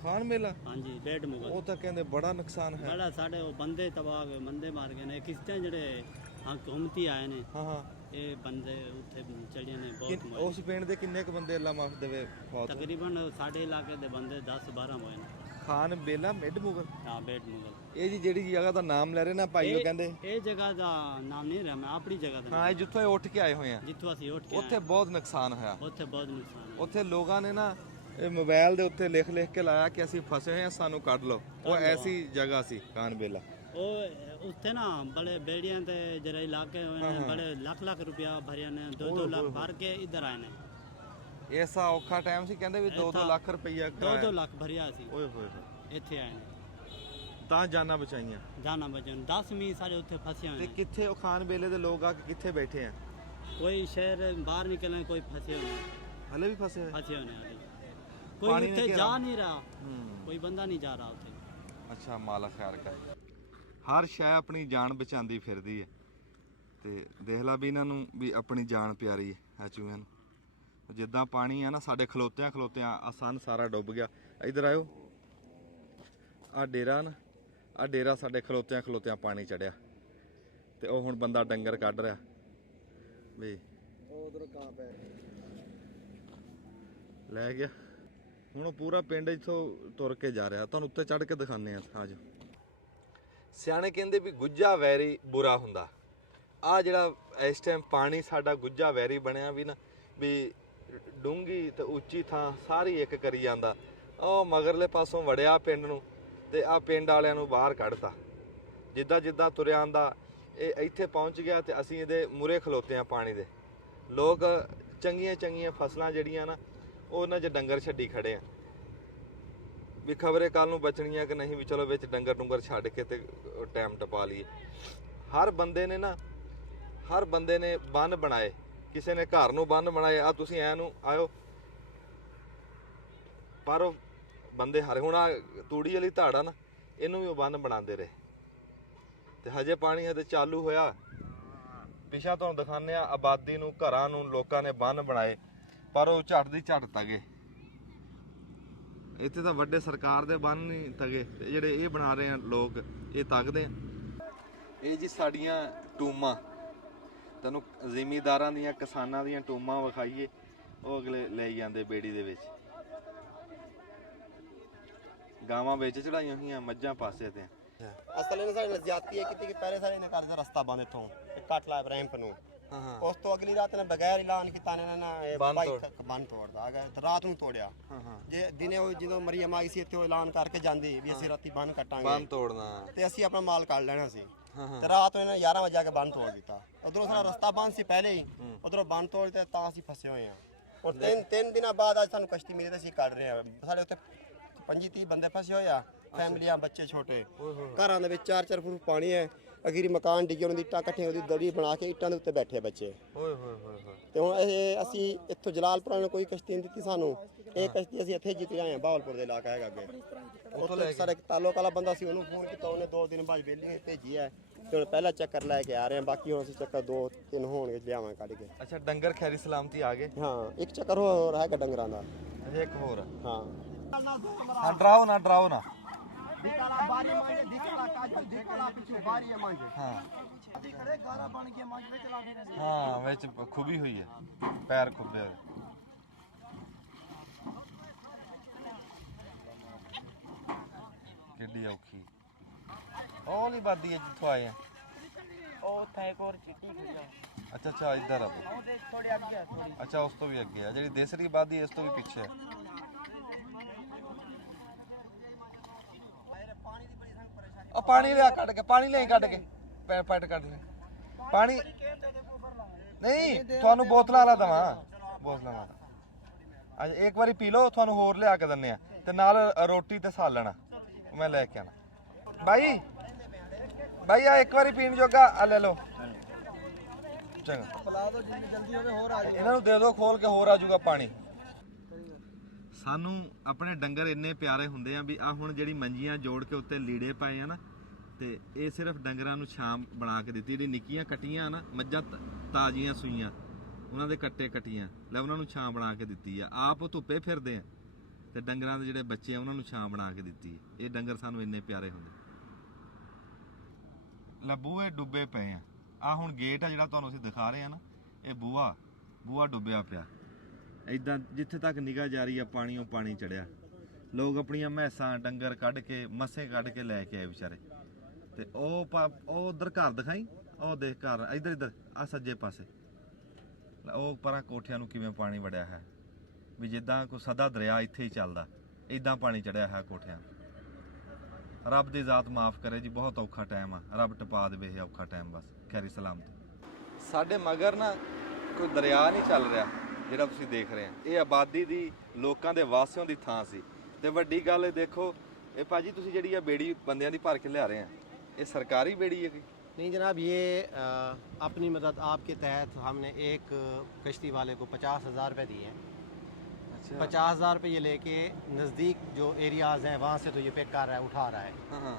ਖਾਨ ਮੇਲਾ ਹਾਂਜੀ ਬੇਟ ਮੁਗਲ ਉਹ ਤਾਂ ਕਹਿੰਦੇ ਬੜਾ ਨੁਕਸਾਨ ਹੈ ਬੜਾ ਸਾਡੇ ਉਹ ਬੰਦੇ ਤਬਾਹ ਗਏ, ਬੰਦੇ ਮਾਰ ਗਏ ਨੇ ਕਿਸ਼ਤੇ ਜਿਹੜੇ ਹਕੂਮਤੀ ਆਏ ਨੇ, ਹਾਂ ਹਾਂ ਇਹ ਬੰਦੇ ਉੱਥੇ ਚੜ੍ਹੇ ਨੇ ਬਹੁਤ ਮੋਏ। ਉਸ ਪਿੰਡ ਦੇ ਕਿੰਨੇ ਕੁ ਬੰਦੇ ਅੱਲਾ ਮਾਫ ਦੇਵੇ ਫੌਤ ਤਕਰੀਬਨ ਸਾਡੇ ਇਲਾਕੇ ਦੇ ਬੰਦੇ 10-12 ਹੋਏ ਨੇ। ਖਾਨ ਬੇਲਾ ਮਿੱਡ ਮੁਗਲ ਹਾਂ ਬੇਟ ਮੁਗਲ। ਇਹ ਜੀ ਜਿਹੜੀ ਜਗ੍ਹਾ ਦਾ ਨਾਮ ਲੈ ਰਹੇ ਨਾ ਭਾਈ ਉਹ ਕਹਿੰਦੇ ਇਹ ਜਗ੍ਹਾ ਦਾ ਨਾਮ ਨਹੀਂ ਰਿਹਾ, ਮੈਂ ਆਪਣੀ ਜਗ੍ਹਾ ਦਾ ਹਾਂ ਇਹ ਜਿੱਥੋਂ ਇਹ ਉੱਠ ਕੇ ਆਏ ਹੋਏ ਆ ਜਿੱਥੋਂ ਅਸੀਂ ਉੱਠ ਕੇ ਉੱਥੇ ਬਹੁਤ ਨੁਕਸਾਨ ਹੋਇਆ ਆਏ, ਉੱਥੇ ਬਹੁਤ ਨੁਕਸਾਨ ਹੈ। ਉੱਥੇ ਲੋਕਾਂ ਨੇ ਨਾ ਇਹ ਮੋਬਾਈਲ ਦੇ ਉੱਤੇ ਲਿਖ ਕੇ ਲਾਇਆ ਕਿ ਅਸੀਂ ਫਸੇ ਹੋਏ ਆ ਸਾਨੂੰ ਕੱਢ ਲਓ ਉਹ ਐਸੀ ਜਗ੍ਹਾ ਸੀ ਖਾਨ ਬੇਲਾ ਉਹ ਉੱਥੇ ਨਾ ਬੜੇ ਬੇੜੀਆਂ ਤੇ ਜਿਹੜੇ ਇਲਾਕੇ ਹੋਏ ਨੇ ਬੜੇ ਲੱਖ ਰੁਪਇਆ ਭਰਿਆ ਨੇ, 2-2 ਲੱਖ ਭਰ ਕੇ ਇੱਧਰ ਆਏ ਨੇ। ਐਸਾ ਔਖਾ ਟਾਈਮ ਸੀ ਕਹਿੰਦੇ ਵੀ 2-2 ਲੱਖ ਰੁਪਈਆ 2-2 ਲੱਖ ਭਰਿਆ ਸੀ, ਓਏ ਹੋਏ ਹੋਏ ਇੱਥੇ ਆਏ ਨੇ ਤਾਂ ਜਾਨਾਂ ਬਚਾਈਆਂ ਜਾਨਾ ਬਚਨ 10 ਮੀ ਸਾਰੇ ਉੱਥੇ ਫਸੇ ਹੋਏ ਤੇ ਨੇ। ਕਿੱਥੇ ਉਹ ਖਾਨ ਬੇਲੇ ਦੇ ਲੋਕ ਆ ਕੇ ਕਿੱਥੇ ਬੈਠੇ ਆ ਕੋਈ ਸ਼ਹਿਰ ਬਾਹਰ ਨਿਕਲਣੇ, ਕੋਈ ਫਸੇ ਹੋਏ ਨੇ, ਹਲੇ ਵੀ ਫਸੇ ਹੋਏ ਫਸੇ ਹੋਏ ਨੇ ਹਾਲੇ। ਪਾਣੀ ਕੋਈ ਨੇ ਉੱਥੇ ਘੇਰਾ। ਜਾ ਨਹੀਂ ਰਿਹਾ, ਹੂੰ ਕੋਈ ਬੰਦਾ ਨਹੀਂ ਜਾ ਰਿਹਾ ਉੱਥੇ। ਅੱਛਾ ਮਾਲਾ ਖੈਰ ਕਰੇ ਹਰ ਸ਼ੈ ਆਪਣੀ ਜਾਨ ਬਚਾਉਂਦੀ ਫਿਰਦੀ ਹੈ ਤੇ ਦੇਖ ਲਾ ਵੀ ਇਹਨਾਂ ਨੂੰ ਵੀ ਆਪਣੀ ਜਾਨ ਪਿਆਰੀ ਹੈ ਚੂਹਿਆਂ ਨੂੰ। ਜਿੱਦਾਂ ਪਾਣੀ ਆ ਨਾ ਸਾਡੇ ਖਲੋਤਿਆਂ ਆ ਸੰਨ ਸਾਰਾ ਡੁੱਬ ਗਿਆ। ਇੱਧਰ ਆਇਓ ਆ ਡੇਰਾ ਨਾ ਆ ਡੇਰਾ ਸਾਡੇ ਖਲੋਤਿਆਂ ਪਾਣੀ ਚੜਿਆ ਤੇ ਉਹ ਹੁਣ ਬੰਦਾ ਡੰਗਰ ਕੱਢ ਰਿਹਾ ਵੀ उधर कहाँ पे ਲੈ ਗਿਆ। ਹੁਣ ਉਹ ਪੂਰਾ ਪਿੰਡ ਇੱਥੋਂ ਤੁਰ ਕੇ ਜਾ ਰਿਹਾ, ਤੁਹਾਨੂੰ ਉੱਤੇ ਚੜ੍ਹ ਕੇ ਦਿਖਾਉਂਦੇ ਆ। ਆਜੋ। ਸਿਆਣੇ ਕਹਿੰਦੇ ਵੀ ਗੁੱਜਾ ਵੈਰੀ ਬੁਰਾ ਹੁੰਦਾ। ਆ ਜਿਹੜਾ ਇਸ ਟਾਈਮ ਪਾਣੀ ਸਾਡਾ ਗੁੱਜਾ ਵੈਰੀ ਬਣਿਆ ਵੀ ਨਾ ਵੀ ਡੂੰਗੀ ਤੇ ਉੱਚੀ ਥਾਂ ਸਾਰੀ ਇੱਕ ਕਰੀ ਜਾਂਦਾ। ਉਹ ਮਗਰਲੇ ਪਾਸੋਂ ਵੜਿਆ ਪਿੰਡ ਨੂੰ ਤੇ ਆ ਪਿੰਡ ਵਾਲਿਆਂ ਨੂੰ ਬਾਹਰ ਕੱਢਤਾ। ਜਿੱਦਾਂ ਤੁਰਿਆ ਆਂਦਾ ਇਹ ਇੱਥੇ ਪਹੁੰਚ ਗਿਆ ਤੇ ਅਸੀਂ ਇਹਦੇ ਮੂਰੇ ਖਲੋਤੇ ਆ ਪਾਣੀ ਦੇ। ਲੋਕ ਚੰਗੀਆਂ ਫਸਲਾਂ ਜਿਹੜੀਆਂ ਨਾ ਉਹਨਾਂ 'ਚ ਡੰਗਰ ਛੱਡੀ ਖੜੇ ਆ ਵੀ ਖਬਰੇ ਕੱਲ ਨੂੰ ਬਚਣੀਆਂ ਕਿ ਨਹੀਂ, ਵੀ ਚਲੋ ਵਿੱਚ ਡੰਗਰ ਛੱਡ ਕੇ ਤੇ ਟਾਈਮ ਟਪਾ ਲਈਏ। ਹਰ ਬੰਦੇ ਨੇ ਬੰਨ ਬਣਾਏ, ਕਿਸੇ ਨੇ ਘਰ ਨੂੰ ਬੰਨ ਬਣਾਏ। ਆ ਤੁਸੀਂ ਐ ਨੂੰ ਆਇਓ ਪਰ ਉਹ ਬੰਦੇ ਹਰ ਹੁਣ ਆ ਤੂੜੀ ਵਾਲੀ ਧਾੜਾ ਨਾ ਇਹਨੂੰ ਵੀ ਉਹ ਬੰਨ ਬਣਾਉਂਦੇ ਰਹੇ ਤੇ ਹਜੇ ਪਾਣੀ ਹਜੇ ਚਾਲੂ ਹੋਇਆ। ਪਿਛਾ ਤੁਹਾਨੂੰ ਦਿਖਾਉਂਦੇ ਆ ਆਬਾਦੀ ਨੂੰ, ਘਰਾਂ ਨੂੰ ਲੋਕਾਂ ਨੇ ਬੰਨ ਬਣਾਏ ਪਰ ਉਹ ਝੱਟ ਦੀ ਝੱਟ ਤਗੇ। ਇੱਥੇ ਤਾਂ ਵੱਡੇ ਸਰਕਾਰ ਦੇ ਬੰਨ ਨਹੀਂ ਤਗੇ, ਤੇ ਜਿਹੜੇ ਇਹ ਬਣਾ ਰਹੇ ਆ ਲੋਕ ਇਹ ਤਗਦੇ ਆ। ਇਹ ਜੀ ਸਾਡੀਆਂ ਟੂਮਾਂ, ਤੈਨੂੰ ਜ਼ਿਮੀਦਾਰਾਂ ਦੀਆਂ ਕਿਸਾਨਾਂ ਦੀਆਂ ਟੂਮਾਂ ਵਿਖਾਈਏ। ਉਹ ਅਗਲੇ ਲੈ ਜਾਂਦੇ ਬੇੜੀ ਦੇ ਵਿੱਚ, ਗਾਵਾਂ ਵਿੱਚ ਚੜਾਈਆਂ ਹੋਈਆਂ, ਮੱਝਾਂ ਪਾਸੇ ਤੇ। ਅਸਲ ਇਹਨਾਂ ਸਾਡੇ ਨਜ਼ਿਆਤੀ ਹੈ ਕਿਤੇ ਕਿ ਪਹਿਲੇ ਸਾਰੇ ਨੇ ਕਰਦੇ ਰਸਤਾ ਬੰਦ ਇੱਥੋਂ ਕੱਟ ਲਾਇਆ ਰੈਂਪ ਨੂੰ। ਉਸ ਤੋਂ ਅਗਲੀ ਰਾਤ ਨੇ ਬਗੈਰ ਐਲਾਨ ਕੀਤਾ ਇਹਨਾਂ ਨੇ ਬੰਨ ਤੋੜਦਾ ਆ ਗਿਆ ਤੇ ਰਾਤ ਨੂੰ ਤੋੜਿਆ। ਜੇ ਦਿਨੇ ਉਹ ਜਦੋਂ ਮਰੀਮ ਆਈ ਸੀ ਇੱਥੇ ਉਹ ਐਲਾਨ ਕਰਕੇ ਜਾਂਦੀ ਵੀ ਅਸੀਂ ਰਾਤੀ ਬੰਨ ਕੱਟਾਂਗੇ, ਬੰਨ ਤੋੜਨਾ ਤੇ ਅਸੀਂ ਆਪਣਾ ਮਾਲ ਕੱਢ ਲੈਣਾ ਸੀ। ਤੇ ਰਾਤ ਨੂੰ ਇਹਨਾਂ 11 ਵਜੇ ਆ ਕੇ ਬੰਨ ਤੋੜ ਦਿੱਤਾ। ਉਧਰੋਂ ਸਾਡਾ ਰਸਤਾ ਬੰਦ ਸੀ ਪਹਿਲੇ ਹੀ, ਉਧਰੋਂ ਬੰਨ ਤੋੜ ਦਿੱਤਾ ਤਾਂ ਅਸੀਂ ਫਸੇ ਹੋਏ ਹਾਂ। ਔਰ ਤਿੰਨ ਦਿਨਾਂ ਬਾਅਦ ਅੱਜ ਸਾਨੂੰ ਕਸ਼ਤੀ ਮਿਲੀ ਤੇ ਅਸੀਂ ਕੱਢ ਰਹੇ ਹਾਂ। ਸਾਡੇ ਉੱਤੇ 25-30 ਬੰਦੇ ਫਸੇ ਹੋਏ ਆ, ਫੈਮਲੀਆਂ, ਬੱਚੇ ਛੋਟੇ, ਘਰਾਂ ਦੇ ਵਿੱਚ 4-4 ਫੁੱਟ ਪਾਣੀ ਹੈ। ਅਖੀਰੀ ਮਕਾਨ ਡਿੱਗੇ, ਉਹਨਾਂ ਦੀ ਇੱਟਾਂ ਇਕੱਠੀਆਂ, ਉਹਦੀ ਦੜੀ ਬਣਾ ਕੇ ਇੱਟਾਂ ਦੇ ਉੱਤੇ ਬੈਠੇ ਬੱਚੇ। ਤੇ ਹੁਣ ਅਸੀਂ ਇੱਥੋਂ ਜਲਾਲਪੁਰ ਨੂੰ ਕੋਈ ਕਸ਼ਤੀ ਨਹੀਂ ਦਿੱਤੀ ਸਾਨੂੰ। ਇਹ ਕਸ਼ਤੀ ਅਸੀਂ ਇੱਥੇ ਜਿੱਤ ਆਏ ਹਾਂ, ਬਾਵਲਪੁਰ ਦੇ ਇਲਾਕਾ ਹੈਗਾ ਅੱਗੇ। ਉੱਥੇ ਸਾਡੇ ਤਾਲੁਕ ਵਾਲਾ ਬੰਦਾ ਸੀ, ਉਹਨੂੰ ਫੋਨ ਕੀਤਾ, ਉਹਨੇ 2 ਦਿਨ ਬਾਅਦ ਬੇਲੀ ਭੇਜੀ ਹੈ ਤੇ ਹੁਣ ਪਹਿਲਾ ਚੱਕਰ ਲੈ ਕੇ ਆ ਰਹੇ ਹਾਂ। ਬਾਕੀ ਹੁਣ ਅਸੀਂ ਚੱਕਰ 2-3 ਹੋਣਗੇ ਲਿਆਵਾਂ ਕੱਢ ਕੇ। ਅੱਛਾ ਡੰਗਰ ਖੈਰੀ ਸਲਾਮਤੀ ਆ ਗਏ। ਹਾਂ ਇੱਕ ਚੱਕਰ ਹੋਰ ਹੈਗਾ ਡੰਗਰਾਂ ਦਾ। ਅਜੇ ਇੱਕ ਹੋਰ ਹਾਂ ਡਰਾਓ ਨਾ ਹਾਂ ਹਾਂ ਵਿੱਚ ਖੁਬੀ ਹੋਈ ਹੈ, ਪੈਰ ਖੁੱਬੇ ਹੋਏ। ਕਿੱਡੀ ਔਖੀ ਉਹ ਨਹੀਂ ਬਾਦੀ ਹੈ ਜਿੱਥੋਂ ਆਏ ਆ। ਅੱਛਾ ਇੱਧਰ ਆ। ਅੱਛਾ ਉਸ ਤੋਂ ਵੀ ਅੱਗੇ ਆ, ਜਿਹੜੀ ਦੇਸਰੀ ਬਾਦੀ ਇਸ ਤੋਂ ਵੀ ਪਿੱਛੇ ਹੈ। ਉਹ ਪਾਣੀ ਲਿਆ ਕੱਢ ਕੇ, ਪਾਣੀ ਲਿਆ ਕੱਢ ਕੇ, ਪੈਟ ਕੱਢ ਲੈ ਪਾਣੀ। ਨਹੀਂ ਤੁਹਾਨੂੰ ਬੋਤਲਾਂ ਵਾਲਾ ਦਵਾਂ, ਬੋਤਲਾਂ ਵਾਲਾ ਅੱਜ ਇੱਕ ਵਾਰੀ ਪੀ ਲਓ, ਤੁਹਾਨੂੰ ਹੋਰ ਲਿਆ ਕੇ ਦਿੰਨੇ ਆ ਤੇ ਨਾਲ ਰੋਟੀ ਤੇ ਸਾਲਣ ਮੈਂ ਲੈ ਕੇ ਆਣਾ। ਬਾਈ ਆ ਇੱਕ ਵਾਰੀ ਪੀਣ ਜੋਗਾ ਆ ਲੈ ਲਓ। ਚੰਗਾ ਇਹਨਾਂ ਨੂੰ ਦੇ ਦਿਓ ਖੋਲ ਕੇ, ਹੋਰ ਆ ਜਾਊਗਾ ਪਾਣੀ। ਸਾਨੂੰ ਆਪਣੇ ਡੰਗਰ ਇੰਨੇ ਪਿਆਰੇ ਹੁੰਦੇ ਆ ਵੀ ਆ ਹੁਣ ਜਿਹੜੀ ਮੰਜੀਆਂ ਜੋੜ ਕੇ ਉੱਤੇ ਲੀੜੇ ਪਾਏ ਆ ਨਾ, ਤੇ ਇਹ ਸਿਰਫ ਡੰਗਰਾਂ ਨੂੰ ਛਾਂ ਬਣਾ ਕੇ ਦਿੱਤੀ। ਜਿਹੜੀ ਨਿੱਕੀਆਂ ਕੱਟੀਆਂ ਨਾ ਮੱਝਾਂ ਤਾਜ਼ੀਆਂ ਸੂਈਆਂ, ਉਹਨਾਂ ਦੇ ਕੱਟੇ ਕੱਟੀਆਂ ਲੈ ਉਹਨਾਂ ਨੂੰ ਛਾਂ ਬਣਾ ਕੇ ਦਿੱਤੀ ਆ। ਆਪ ਉਹ ਧੁੱਪੇ ਫਿਰਦੇ ਆ ਤੇ ਡੰਗਰਾਂ ਦੇ ਜਿਹੜੇ ਬੱਚੇ ਆ ਉਹਨਾਂ ਨੂੰ ਛਾਂ ਬਣਾ ਕੇ ਦਿੱਤੀ। ਇਹ ਡੰਗਰ ਸਾਨੂੰ ਇੰਨੇ ਪਿਆਰੇ ਹੁੰਦੇ। ਲੈ ਬੂਹੇ ਡੁੱਬੇ ਪਏ ਆ ਹੁਣ ਗੇਟ ਆ ਜਿਹੜਾ ਤੁਹਾਨੂੰ ਅਸੀਂ ਦਿਖਾ ਰਹੇ ਆ ਨਾ, ਇਹ ਬੂਹਾ ਡੁੱਬਿਆ ਪਿਆ। ਇਦਾਂ ਜਿੱਥੇ ਤੱਕ ਨਿਗਾਹ ਜਾ ਰਹੀ ਆ ਪਾਣੀ, ਉਹ ਪਾਣੀ ਚੜਿਆ। ਲੋਕ ਆਪਣੀਆਂ ਮੈਸਾਂ ਡੰਗਰ ਕੱਢ ਕੇ ਮੱਸੇ ਕੱਢ ਕੇ ਲੈ ਕੇ ਆਏ ਵਿਚਾਰੇ। ਤੇ ਉਹ ਉਧਰ ਘਰ ਦਿਖਾਈ, ਉਹ ਦੇਖ ਘਰ ਇੱਧਰ ਆ ਸੱਜੇ ਪਾਸੇ, ਉਹ ਪਰਾਂ ਕੋਠਿਆਂ ਨੂੰ ਕਿਵੇਂ ਪਾਣੀ ਵੜਿਆ ਹੈ, ਵੀ ਜਿੱਦਾਂ ਕੋਈ ਸਦਾ ਦਰਿਆ ਇੱਥੇ ਹੀ ਚੱਲਦਾ, ਇਦਾਂ ਪਾਣੀ ਚੜਿਆ ਹੈ ਕੋਠਿਆਂ। ਰੱਬ ਦੀ ਜ਼ਾਤ ਮਾਫ ਕਰੇ ਜੀ, ਬਹੁਤ ਔਖਾ ਟਾਈਮ ਆ, ਰੱਬ ਟਪਾ ਦੇਵੇ ਇਹ ਔਖਾ ਟਾਈਮ ਬਸ ਖੈਰੀ ਸਲਾਮਤ। ਸਾਡੇ ਮਗਰ ਨਾ ਕੋਈ ਦਰਿਆ ਨਹੀਂ ਚੱਲ ਰਿਹਾ ਜਿਹੜਾ ਤੁਸੀਂ ਦੇਖ ਰਹੇ ਆ, ਇਹ ਆਬਾਦੀ ਦੀ ਲੋਕਾਂ ਦੇ ਵਾਸਿਆਂ ਦੀ ਥਾਂ ਸੀ। ਤੇ ਵੱਡੀ ਗੱਲ ਇਹ ਦੇਖੋ, ਇਹ ਭਾਜੀ ਤੁਸੀਂ ਜਿਹੜੀ ਆ ਬੇੜੀ ਬੰਦਿਆਂ ਦੀ ਭਰ ਕੇ ਲਿਆ ਰਹੇ ਆ, ਇਹ ਸਰਕਾਰੀ बेड़ी है कि नहीं जनाब, ये अपनी मदद आपके तहत हमने एक कश्ती वाले को 50,000 रुपये दिए हैं। अच्छा 50,000 रुपये ये लेके नज़दीक जो एरियाज़ हैं वहाँ से तो ये पिक कर रहा है, उठा रहा है। हाँ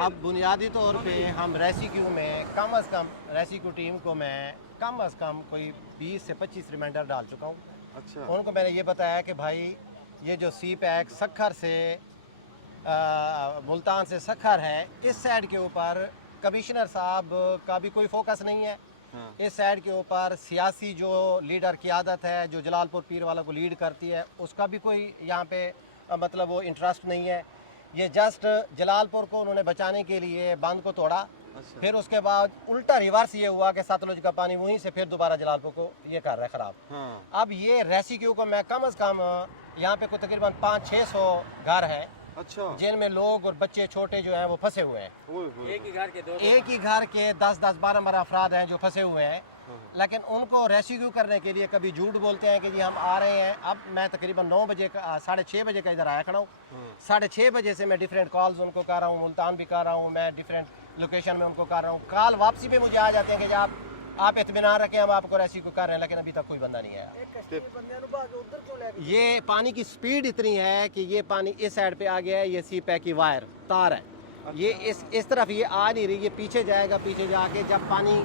अब बुनियादी तौर पे हम रेस्क्यू में कम अज़ कम रेस्क्यू टीम को मैं कम अज़ कम कोई 20 से 25 रिमाइंडर डाल चुका हूँ। अच्छा उनको मैंने ये बताया कि भाई ये जो सी पैक सखर से मुल्तान से सखर है, इस साइड के ऊपर कमिश्नर साहब का भी कोई फोकस नहीं है। हाँ। इस साइड के ऊपर सियासी जो लीडर की आदत है, जो जलालपुर पीर वाला को लीड करती है, उसका भी कोई यहाँ पे मतलब वो इंटरेस्ट नहीं है। ये जस्ट जलालपुर को उन्होंने बचाने के लिए बांध को तोड़ा। अच्छा। फिर उसके बाद उल्टा रिवर्स ये हुआ कि सतलुज का पानी वहीं से फिर दोबारा जलालपुर को ये कर रहा है ख़राब। हाँ अब ये रेस्क्यू को मैं कम अज़ कम यहाँ पे कोई तकरीबन 500-600 घर है अच्छा जिनमें लोग और बच्चे छोटे जो हैं वो फंसे हुए हैं। ओए होए। एक ही घर के 10-10 12 अफराद हैं जो फंसे हुए हैं। लेकिन उनको रेस्क्यू करने के लिए कभी झूठ बोलते हैं कि जी हम आ रहे हैं। अब मैं तकरीबन 9 बजे 6:30 बजे का इधर आया खड़ा हूँ। 6:30 बजे से मैं डिफरेंट कॉल्स उनको कर रहा हूँ, मुल्तान भी कर रहा हूँ, मैं डिफरेंट लोकेशन में उनको कर रहा हूँ। कॉल वापसी पे मुझे आ जाते हैं कि आप इत्मीनान रखें, हम आपको रेस्क्यू कर रहे हैं, लेकिन अभी तक कोई बंदा नहीं आया। ये पानी की स्पीड इतनी है कि ये पानी इस साइड पे आ गया है, ये सी पैक की वायर तार है, ये इस तरफ ये आ नहीं रही, ये पीछे जाएगा, पीछे जाके जब पानी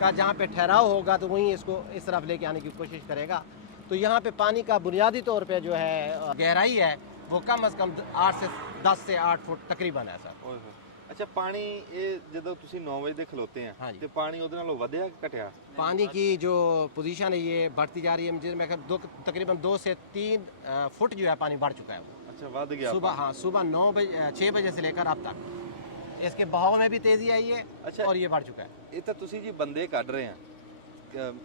का जहाँ पे ठहराव होगा तो वहीं इसको इस तरफ लेके आने की कोशिश करेगा। तो यहाँ पे पानी का बुनियादी तौर पे जो है गहराई है वो कम अज़ कम 10 से 8 फुट तकरीबन है सर। ਓਏ ਹੋਏ। ਅੱਛਾ ਪਾਣੀ ਇਹ ਜਦੋਂ ਤੁਸੀਂ 9 ਵਜੇ ਦੇ ਖਲੋਤੇ ਆ ਹਾਂਜੀ। ਤੇ ਪਾਣੀ ਉਹਦੇ ਨਾਲੋਂ ਵਧਿਆ ਕਿ ਘਟਿਆ? पानी की जो पोजीशन है ये बढ़ती जा रही है, मुझे मैं तकरीबन 2 से 3 फुट जो है पानी बढ़ चुका है। ਅੱਛਾ ਵੱਧ ਗਿਆ सुबह हाँ सुबह 6 बजे से लेकर अब तक इसके बहाव में भी तेज़ी आई है अच्छा। और ये बढ़ चुका है। ਇਹ ਤਾਂ ਤੁਸੀਂ ਜੀ ਬੰਦੇ ਕੱਢ ਰਹੇ ਆ,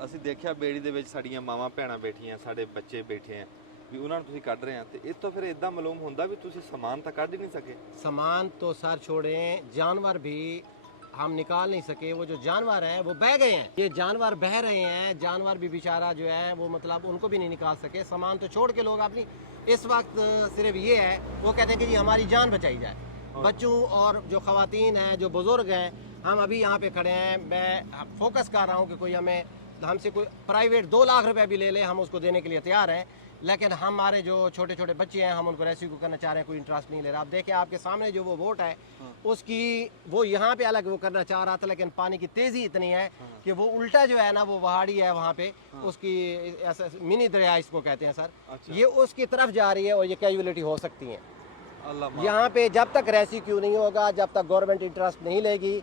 ਅਸੀਂ ਦੇਖਿਆ ਬੇੜੀ ਦੇ ਵਿੱਚ ਸਾਡੀਆਂ ਮਾਵਾਂ ਭੈਣਾਂ ਬੈਠੀਆਂ, ਸਾਡੇ ਬੱਚੇ ਬੈਠੇ ਆ, ਵੀ ਉਹਨਾਂ ਨੂੰ ਤੁਸੀਂ ਕੱਢ ਰਹੇ ਆ ਤੇ ਇਹ ਤੋਂ ਫਿਰ ਇਦਾਂ ਮਾਲੂਮ ਹੁੰਦਾ ਵੀ ਤੁਸੀਂ ਸਮਾਨ ਤਾਂ ਕੱਢ ਹੀ ਨਹੀਂ ਸਕੇ। सामान तो सर छोड़ें, जानवर भी हम निकाल नहीं सके। वो जो जानवर हैं वो बह गए हैं, ये जानवर बह रहे हैं, जानवर भी बेचारा जो है वो मतलब उनको भी नहीं निकाल सके। सामान तो छोड़ के लोग अपनी इस वक्त सिर्फ ये है, वो कहते हैं कि जी हमारी जान बचाई जाए। बच्चों और जो ख़वातीन हैं, जो बुज़ुर्ग हैं, हम अभी यहाँ पे खड़े हैं, मैं फोकस कर रहा हूँ कि कोई हमसे कोई प्राइवेट 2 लाख रुपए भी ले ले, हम उसको देने के लिए तैयार हैं। लेकिन हमारे जो छोटे छोटे बच्चे हैं हम उनको रेस्क्यू करना चाह रहे हैं, कोई इंटरेस्ट नहीं ले रहा। आप देखें आपके सामने जो वो बोट है उसकी वो यहाँ पे अलग वो करना चाह रहा था, लेकिन पानी की तेज़ी इतनी है कि वो उल्टा जो है ना वो पहाड़ी है वहाँ पे उसकी ऐसा मिनी दरिया इसको कहते हैं सर, ये उसकी तरफ जा रही है और ये कैजुअलिटी हो सकती है। यहाँ पे जब तक रेस्क्यू नहीं होगा, जब तक गवर्नमेंट इंटरेस्ट नहीं लेगी,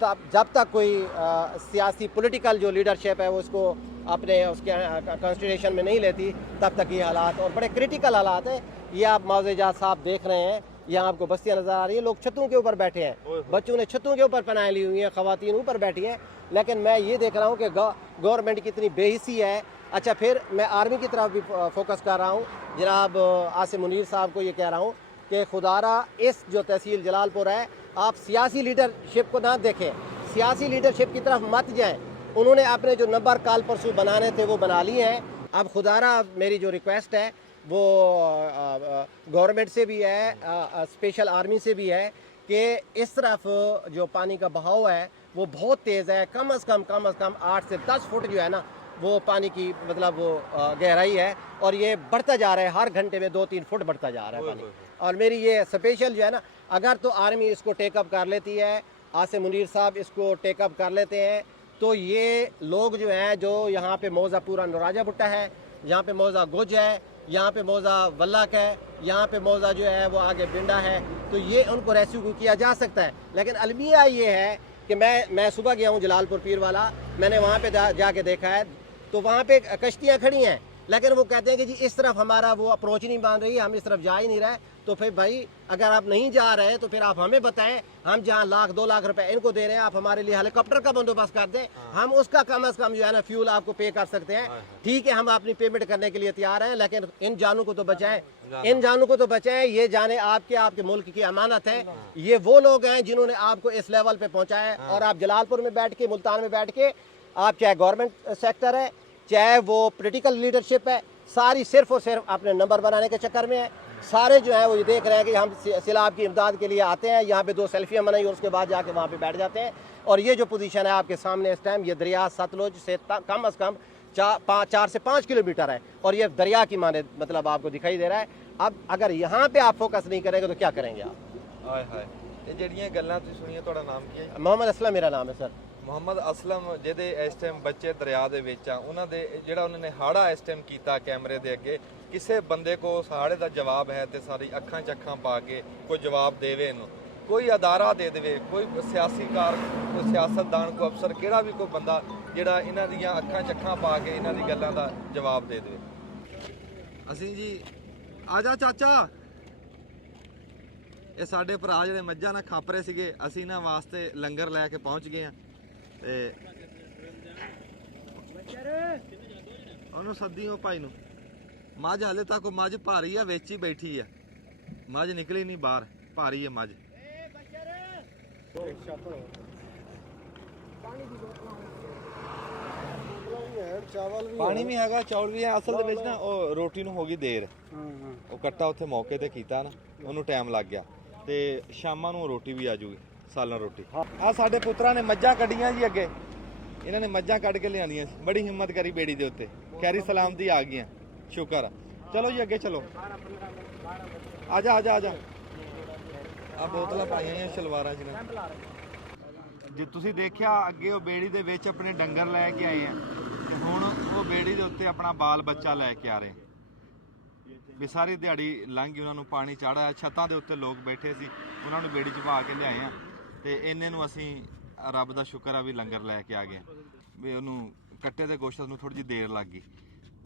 तब जब तक कोई सियासी पॉलिटिकल जो लीडरशिप है वो उसको अपने उसके कंसिडरेशन में नहीं लेती, तब तक ये हालात और बड़े क्रिटिकल हालात हैं। ये आप मौज़ेजात साहब देख रहे हैं, यहाँ आपको बस्तियाँ नज़र आ रही हैं, लोग छतों के ऊपर बैठे हैं, बच्चों ने छतों के ऊपर पनाहें ली हुई हैं, ख़वातीन ऊपर बैठी हैं। लेकिन मैं ये देख रहा हूँ कि गवर्नमेंट की इतनी बेहिसी है। अच्छा फिर मैं आर्मी की तरफ भी फोकस कर रहा हूँ, जनाब आसिम मुनीर साहब को ये कह रहा हूँ कि खुदारा इस जो तहसील जलालपुर है, आप सियासी लीडरशिप को ना देखें, सियासी लीडरशिप की तरफ मत जाएं। उन्होंने अपने जो नंबर काल परसू बनाने थे वो बना लिए हैं। अब खुदारा मेरी जो रिक्वेस्ट है वो गवर्नमेंट से भी है, स्पेशल आर्मी से भी है कि इस तरफ जो पानी का बहाव है वो बहुत तेज़ है। कम से कम 8 से 10 फुट जो है ना वो पानी की मतलब वो गहराई है, और ये बढ़ता जा रहा है, हर घंटे में 2-3 फुट बढ़ता जा रहा है पानी। और मेरी ये स्पेशल जो है ना, अगर तो आर्मी इसको टेकअप कर लेती है, आसिम मुनीर साहब इसको टेकअप कर लेते हैं, तो ये लोग जो हैं, जो यहाँ पे मौजा पूरा नराजा भुट्टा है, यहाँ पे मौजा गुज है, यहाँ पे मौजा वल्लक है, यहाँ पे मौजा जो है वो आगे बिंडा है, तो ये उनको रेस्क्यू किया जा सकता है। लेकिन अलमिया ये है कि मैं सुबह गया हूँ जलालपुर पीर वाला, मैंने वहाँ पे जाके देखा है, तो वहाँ पे कश्तियाँ खड़ी हैं, लेकिन वो कहते हैं कि जी इस तरफ हमारा वो अप्रोच नहीं मान रही, हम इस तरफ जा ही नहीं रहे। तो फिर भाई अगर आप नहीं जा रहे तो फिर आप हमें बताएं, हम जहाँ 1-2 लाख रुपए इनको दे रहे हैं, आप हमारे लिए हेलीकॉप्टर का बंदोबस्त कर दें, हम उसका कम से कम जो है ना फ्यूल आपको पे कर सकते हैं। ठीक है, हम अपनी पेमेंट करने के लिए तैयार हैं, लेकिन इन जानों को तो बचाएं, इन जानों को तो बचाएं। ये जाने आपके मुल्क की अमानत है। ये वो लोग हैं जिन्होंने आपको इस लेवल पे पहुँचाया है, और आप जलालपुर में बैठ के, मुल्तान में बैठ के, आप चाहे गवर्नमेंट सेक्टर है, चाहे वो पॉलिटिकल लीडरशिप है, सारी सिर्फ और सिर्फ अपने नंबर बनाने के चक्कर में है। सारे जो है वो ये देख रहे हैं कि हम सैलाब की इमदाद के लिए आते हैं, यहाँ पे 2 सेल्फियाँ बनाई और उसके बाद जाके वहाँ पे बैठ जाते हैं। और ये जो पोजीशन है आपके सामने इस टाइम, ये दरिया सतलुज से कम से कम 4 से 5 किलोमीटर है, और ये दरिया की माने मतलब आपको दिखाई दे रहा है। अब अगर यहाँ पे आप फोकस नहीं करेंगे तो क्या करेंगे आप? ਹਾਏ ਹਾਏ ਇਹ ਜਿਹੜੀਆਂ ਗੱਲਾਂ ਤੁਸੀਂ ਸੁਣੀਆਂ, ਤੁਹਾਡਾ ਨਾਮ ਕੀ ਹੈ ਜੀ? मोहम्मद असलम मेरा नाम है सर। ਮੁਹੰਮਦ ਅਸਲਮ, ਜਿਹਦੇ ਇਸ ਟਾਈਮ ਬੱਚੇ ਦਰਿਆ ਦੇ ਵਿੱਚ ਆ, ਉਹਨਾਂ ਦੇ ਜਿਹੜਾ ਉਹਨਾਂ ਨੇ ਹਾੜਾ ਇਸ ਟਾਈਮ ਕੀਤਾ ਕੈਮਰੇ ਦੇ ਅੱਗੇ, ਕਿਸੇ ਬੰਦੇ ਕੋ ਉਸ ਹਾੜੇ ਦਾ ਜਵਾਬ ਹੈ ਤੇ ਸਾਰੀ ਅੱਖਾਂ 'ਚ ਅੱਖਾਂ ਪਾ ਕੇ ਕੋਈ ਜਵਾਬ ਦੇਵੇ ਇਹਨੂੰ, ਕੋਈ ਅਦਾਰਾ ਦੇ ਦੇਵੇ, ਕੋਈ ਸਿਆਸੀਕਾਰ, ਕੋਈ ਸਿਆਸਤਦਾਨ, ਕੋਈ ਅਫਸਰ, ਕਿਹੜਾ ਵੀ ਕੋਈ ਬੰਦਾ ਜਿਹੜਾ ਇਹਨਾਂ ਦੀਆਂ ਅੱਖਾਂ 'ਚ ਅੱਖਾਂ ਪਾ ਕੇ ਇਹਨਾਂ ਦੀ ਗੱਲਾਂ ਦਾ ਜਵਾਬ ਦੇ ਦੇਵੇ। ਅਸੀਂ ਜੀ ਆ ਜਾ ਚਾਚਾ, ਇਹ ਸਾਡੇ ਭਰਾ ਜਿਹੜੇ ਮੱਝਾਂ ਨਾਲ ਖਾਪ ਰਹੇ ਸੀਗੇ, ਅਸੀਂ ਇਹਨਾਂ ਵਾਸਤੇ ਲੰਗਰ ਲੈ ਕੇ ਪਹੁੰਚ ਗਏ ਆ ਤੇ ਉਹਨੂੰ ਸੱਦੀ ਉਹ ਭਾਈ ਨੂੰ। ਮੱਝ ਹਾਲੇ ਤੱਕ ਉਹ ਮੱਝ ਭਾਰੀ ਆ, ਵਿੱਚ ਹੀ ਬੈਠੀ ਆ, ਮੱਝ ਨਿਕਲੀ ਨਹੀਂ ਬਾਹਰ, ਭਾਰੀ ਆ ਮੱਝ। ਪਾਣੀ ਵੀ ਹੈਗਾ, ਚੌਲ ਵੀ ਹੈ। ਅਸਲ ਦੇ ਵਿੱਚ ਨਾ ਉਹ ਰੋਟੀ ਨੂੰ ਹੋ ਗਈ ਦੇਰ, ਉਹ ਕੱਟਾ ਉੱਥੇ ਮੌਕੇ ਤੇ ਕੀਤਾ ਨਾ, ਉਹਨੂੰ ਟਾਈਮ ਲੱਗ ਗਿਆ, ਤੇ ਸ਼ਾਮਾਂ ਨੂੰ ਰੋਟੀ ਵੀ ਆ ਜੂਗੀ, ਸਾਲਨ ਰੋਟੀ। ਆ ਸਾਡੇ ਪੁੱਤਰਾਂ ਨੇ ਮੱਝਾਂ ਕੱਢੀਆਂ ਜੀ ਅੱਗੇ, ਇਹਨਾਂ ਨੇ ਮੱਝਾਂ ਕੱਢ ਕੇ ਲਿਆਂਦੀਆਂ, ਬੜੀ ਹਿੰਮਤ ਕਰੀ ਬੇੜੀ ਦੇ ਉੱਤੇ, ਖੈਰੀ ਸਲਾਮਤੀ ਆ ਗਈਆਂ, ਸ਼ੁਕਰ। ਚਲੋ ਜੀ ਅੱਗੇ ਚਲੋ, ਆ ਜਾ ਆ ਜਾ ਆ ਜਾ। ਆ ਬੋਤਲਾਂ ਪਾਈਆਂ ਹੋਈਆਂ ਸ਼ਲਵਾਰਾਂ 'ਚ ਨਾ। ਜੇ ਤੁਸੀਂ ਦੇਖਿਆ ਅੱਗੇ ਉਹ ਬੇੜੀ ਦੇ ਵਿੱਚ ਆਪਣੇ ਡੰਗਰ ਲੈ ਕੇ ਆਏ ਆ, ਤੇ ਹੁਣ ਉਹ ਬੇੜੀ ਦੇ ਉੱਤੇ ਆਪਣਾ ਬਾਲ ਬੱਚਾ ਲੈ ਕੇ ਆ ਰਹੇ। ਵੀ ਸਾਰੀ ਦਿਹਾੜੀ ਲੰਘ ਗਈ, ਉਹਨਾਂ ਨੂੰ ਪਾਣੀ ਚੜ੍ਹਾਇਆ, ਛੱਤਾਂ ਦੇ ਉੱਤੇ ਲੋਕ ਬੈਠੇ ਸੀ, ਉਹਨਾਂ ਨੂੰ ਬੇੜੀ 'ਚ ਪਾ ਕੇ ਲਿਆਏ ਆ, ਤੇ ਇੰਨੇ ਨੂੰ ਅਸੀਂ ਰੱਬ ਦਾ ਸ਼ੁਕਰ ਆ ਵੀ ਲੰਗਰ ਲੈ ਕੇ ਆ ਗਏ। ਵੀ ਉਹਨੂੰ ਕੱਟੇ ਦੇ ਗੋਸ਼ਤ ਨੂੰ ਥੋੜੀ ਜਿਹੀ ਦੇਰ ਲੱਗ ਗਈ,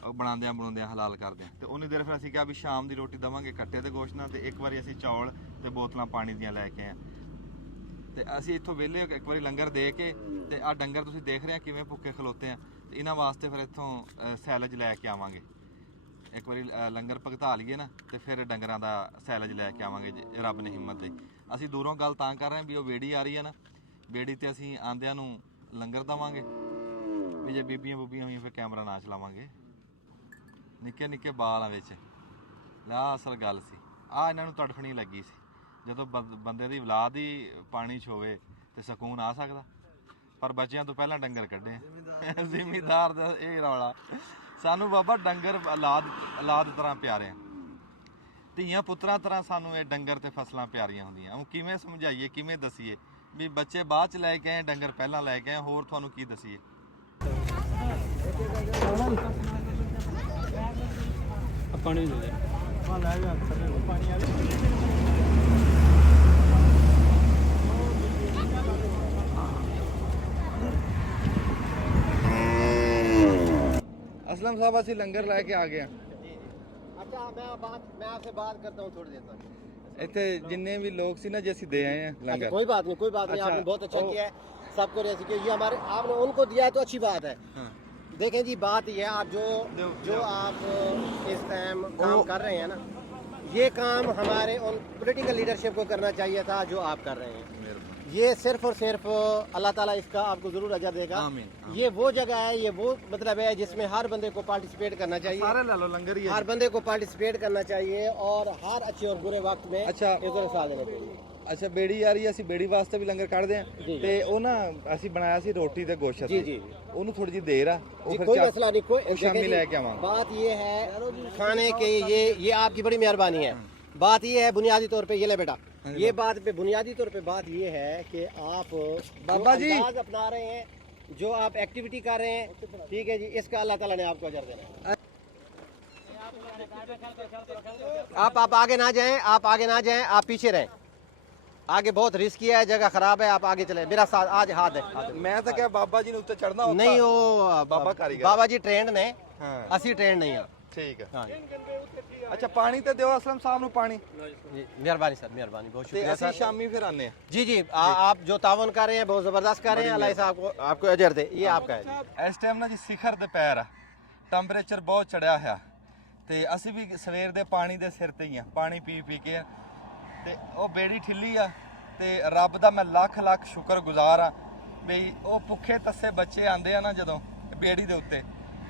ਉਹ ਬਣਾਉਂਦਿਆਂ ਹਲਾਲ ਕਰਦਿਆਂ, ਤੇ ਉਹਨੇ ਦੇਰ ਫਿਰ ਅਸੀਂ ਕਿਹਾ ਵੀ ਸ਼ਾਮ ਦੀ ਰੋਟੀ ਦੇਵਾਂਗੇ ਕੱਟੇ ਦੇ ਗੋਸ਼ਤ ਨਾਲ। ਤੇ ਇੱਕ ਵਾਰੀ ਅਸੀਂ ਚੌਲ ਤੇ ਬੋਤਲਾਂ ਪਾਣੀ ਦੀਆਂ ਲੈ ਕੇ ਆਏ, ਤੇ ਅਸੀਂ ਇੱਥੋਂ ਵਿਹਲੇ ਇੱਕ ਵਾਰੀ ਲੰਗਰ ਦੇ ਕੇ, ਤੇ ਆਹ ਡੰਗਰ ਤੁਸੀਂ ਦੇਖ ਰਹੇ ਆ ਕਿਵੇਂ ਭੁੱਖੇ ਖਲੋਤੇ ਆ, ਤੇ ਇਹਨਾਂ ਵਾਸਤੇ ਫਿਰ ਇੱਥੋਂ ਸੈਲਜ ਲੈ ਕੇ ਆਵਾਂਗੇ। ਇੱਕ ਵਾਰੀ ਲੰਗਰ ਭਗਤਾ ਲਈਏ ਨਾ, ਤੇ ਫਿਰ ਡੰਗਰਾਂ ਦਾ ਸੈਲਜ ਲੈ ਕੇ ਆਵਾਂਗੇ ਜੇ ਰੱਬ ਨੇ ਹਿੰਮਤ ਦੇ। ਅਸੀਂ ਦੂਰੋਂ ਗੱਲ ਤਾਂ ਕਰ ਰਹੇ ਹਾਂ ਵੀ ਉਹ ਬੇੜੀ ਆ ਰਹੀ ਹੈ ਨਾ, ਬੇੜੀ ਤੇ ਅਸੀਂ ਆਂਦਿਆਂ ਨੂੰ ਲੰਗਰ ਦੇਵਾਂਗੇ, ਵੀ ਜੇ ਬੀਬੀਆਂ ਬੂਬੀਆਂ ਹੋਈਆਂ ਫਿਰ ਕੈਮਰਾ ਨਾ ਚਲਾਵਾਂਗੇ। ਨਿੱਕੇ ਨਿੱਕੇ ਬਾਲ ਆ ਵਿੱਚ, ਆਹ ਅਸਲ ਗੱਲ ਸੀ। ਆਹ ਇਹਨਾਂ ਨੂੰ ਤੜਫਣੀ ਲੱਗੀ ਸੀ, ਜਦੋਂ ਬੰਦੇ ਦੀ ਔਲਾਦ ਹੀ ਪਾਣੀ 'ਚ ਹੋਵੇ ਤੇ ਸਕੂਨ ਆ ਸਕਦਾ, ਪਰ ਬੱਚਿਆਂ ਤੋਂ ਪਹਿਲਾਂ ਡੰਗਰ ਕੱਢੇ। ਜ਼ਿਮੀਦਾਰ ਦਾ ਇਹ ਰੌਲਾ। ਸਾਨੂੰ ਬਾਬਾ ਡੰਗਰ ਔਲਾਦ ਤਰ੍ਹਾਂ ਪਿਆਰੇ ਆ, ਧੀਆਂ ਪੁੱਤਰਾਂ ਤਰ੍ਹਾਂ ਸਾਨੂੰ ਇਹ ਡੰਗਰ ਤੇ ਫਸਲਾਂ ਪਿਆਰੀਆਂ ਹੁੰਦੀਆਂ। ਉਹ ਕਿਵੇਂ ਸਮਝਾਈਏ, ਕਿਵੇਂ ਦਸੀਏ ਵੀ ਬੱਚੇ ਬਾਅਦ 'ਚ ਲੈ ਕੇ ਆਏ, ਡੰਗਰ ਪਹਿਲਾਂ ਲੈ ਕੇ ਆਏ, ਹੋਰ ਤੁਹਾਨੂੰ ਕੀ ਦਸੀਏ। ਪਾਣੀ ਦੇ ਦੇ ਆ ਲੈ ਗਿਆ ਪਾਣੀ ਆ असलम साहब ਅਸੀਂ ਲੰਗਰ ਲੈ ਕੇ ਆ ਗਏ ਆ। अच्छा मैं आपसे बात करता हूँ थोड़ी देर तक। ਇੱਥੇ ਜਿੰਨੇ ਵੀ ਲੋਕ ਸੀ ਨਾ, ਜੇ ਅਸੀਂ ਦੇ आए हैं लंगर। कोई बात नहीं अच्छा, आपने बहुत अच्छा किया है, सबको रेसिपी ये हमारे आपने उनको दिया है तो अच्छी बात है। हाँ। देखें जी बात ये है, आप जो आप इस टाइम काम कर रहे हैं ना, ये काम हमारे उन पॉलिटिकल लीडरशिप को करना चाहिए था जो आप कर रहे हैं। ये सिर्फ और सिर्फ अल्लाह ताला इसका आपको जरूर अजर देगा। आमीन, आमीन। ये वो जगह है, ये वो मतलब है जिसमें हर बंदे को पार्टिसिपेट करना चाहिए, सारे ला लो लंगर ही है। हर बंदे को पार्टिसिपेट करना चाहिए, और हर अच्छे और बुरे वक्त में अच्छा। इधर साथ देना चाहिए। ਅੱਛਾ ਬੇੜੀ ਆ ਰਹੀ ਹੈ, ਅਸੀਂ ਬੇੜੀ ਵਾਸਤੇ ਵੀ ਲੰਗਰ ਕੱਢਦੇ ਆ ਤੇ ਉਹ ਨਾ ਅਸੀਂ ਬਣਾਇਆ ਸੀ ਰੋਟੀ ਤੇ ਗੋਸ਼ਤ जी ਉਹਨੂੰ ਥੋੜੀ ਜਿਹੀ ਦੇਰ ਆ ਉਹ जी ਫਿਰ कोई मसला नहीं कोई ਉਹ ਸ਼ਾਮੀ देखें ਲੈ जी, ਕੇ ਆਵਾਂਗੇ। बात ये है खाने के ये आपकी बड़ी मेहरबानी है। बात ये है बुनियादी तौर पे ये ले बेटा ये बात पे बुनियादी तौर पे बात ये है कि आप बाबा जी। अंदाज अपना रहे हैं जो आप एक्टिविटी कर रहे हैं ठीक है जी इसका अल्लाह ताला ने आपको अजर देना है। आप आगे ना जाएं आप आगे ना जाएं आप पीछे रहें आगे बहुत रिस्की है जगह खराब है आप आगे चले मेरा साथ आज हाथ है ਮੈਂ ਤਾਂ ਕਿਹਾ ਬਾਬਾ ਜੀ ਨੂੰ ਉੱਤੇ ਚੜਨਾ नहीं वो बाबा कारीगर। बाबा जी ट्रेंड ने हाँ। ਅਸੀਂ ट्रेंड नहीं हैं। ਠੀਕ ਹੈ। हाँ ਅੱਛਾ ਪਾਣੀ ਤੇ ਦਿਓ ਅਸਲਮ ਸਾਹਿਬ ਨੂੰ ਪਾਣੀ जी, मेहरबानी सर मेहरबानी बहुत ਤੇ शुक्रिया ਅਸੀਂ सर। ਸ਼ਾਮੀ ਫਿਰ ਆਨੇ ਆ। जी जी आप जो तावन कर रहे हैं बहुत ज़बरदस्त कर रहे हैं अल्लाह साहब को आपको अजर दे ये आपका है। ਇਸ ਟਾਈਮ ਨਾ ਜੀ ਸਿਖਰ ਦੁਪਹਿਰ ਆ ਟੈਂਪਰੇਚਰ ਬਹੁਤ ਚੜਿਆ ਹੋਇਆ ਤੇ ਅਸੀਂ ਵੀ ਸਵੇਰ ਦੇ ਪਾਣੀ ਦੇ ਸਿਰ ਤੇ ਹੀ ਆ ਪਾਣੀ ਪੀ ਪੀ ਕੇ ਤੇ ਉਹ ਬੇੜੀ ਠਿੱਲੀ ਆ ਤੇ ਰੱਬ ਦਾ ਮੈਂ ਲੱਖ ਲੱਖ ਸ਼ੁਕਰਗੁਜ਼ਾਰ ਆ ਵੀ ਉਹ ਭੁੱਖੇ ਤੱਸੇ ਬੱਚੇ ਆਂਦੇ ਆ ਨਾ ਜਦੋਂ ਬੇੜੀ ਦੇ ਉੱਤੇ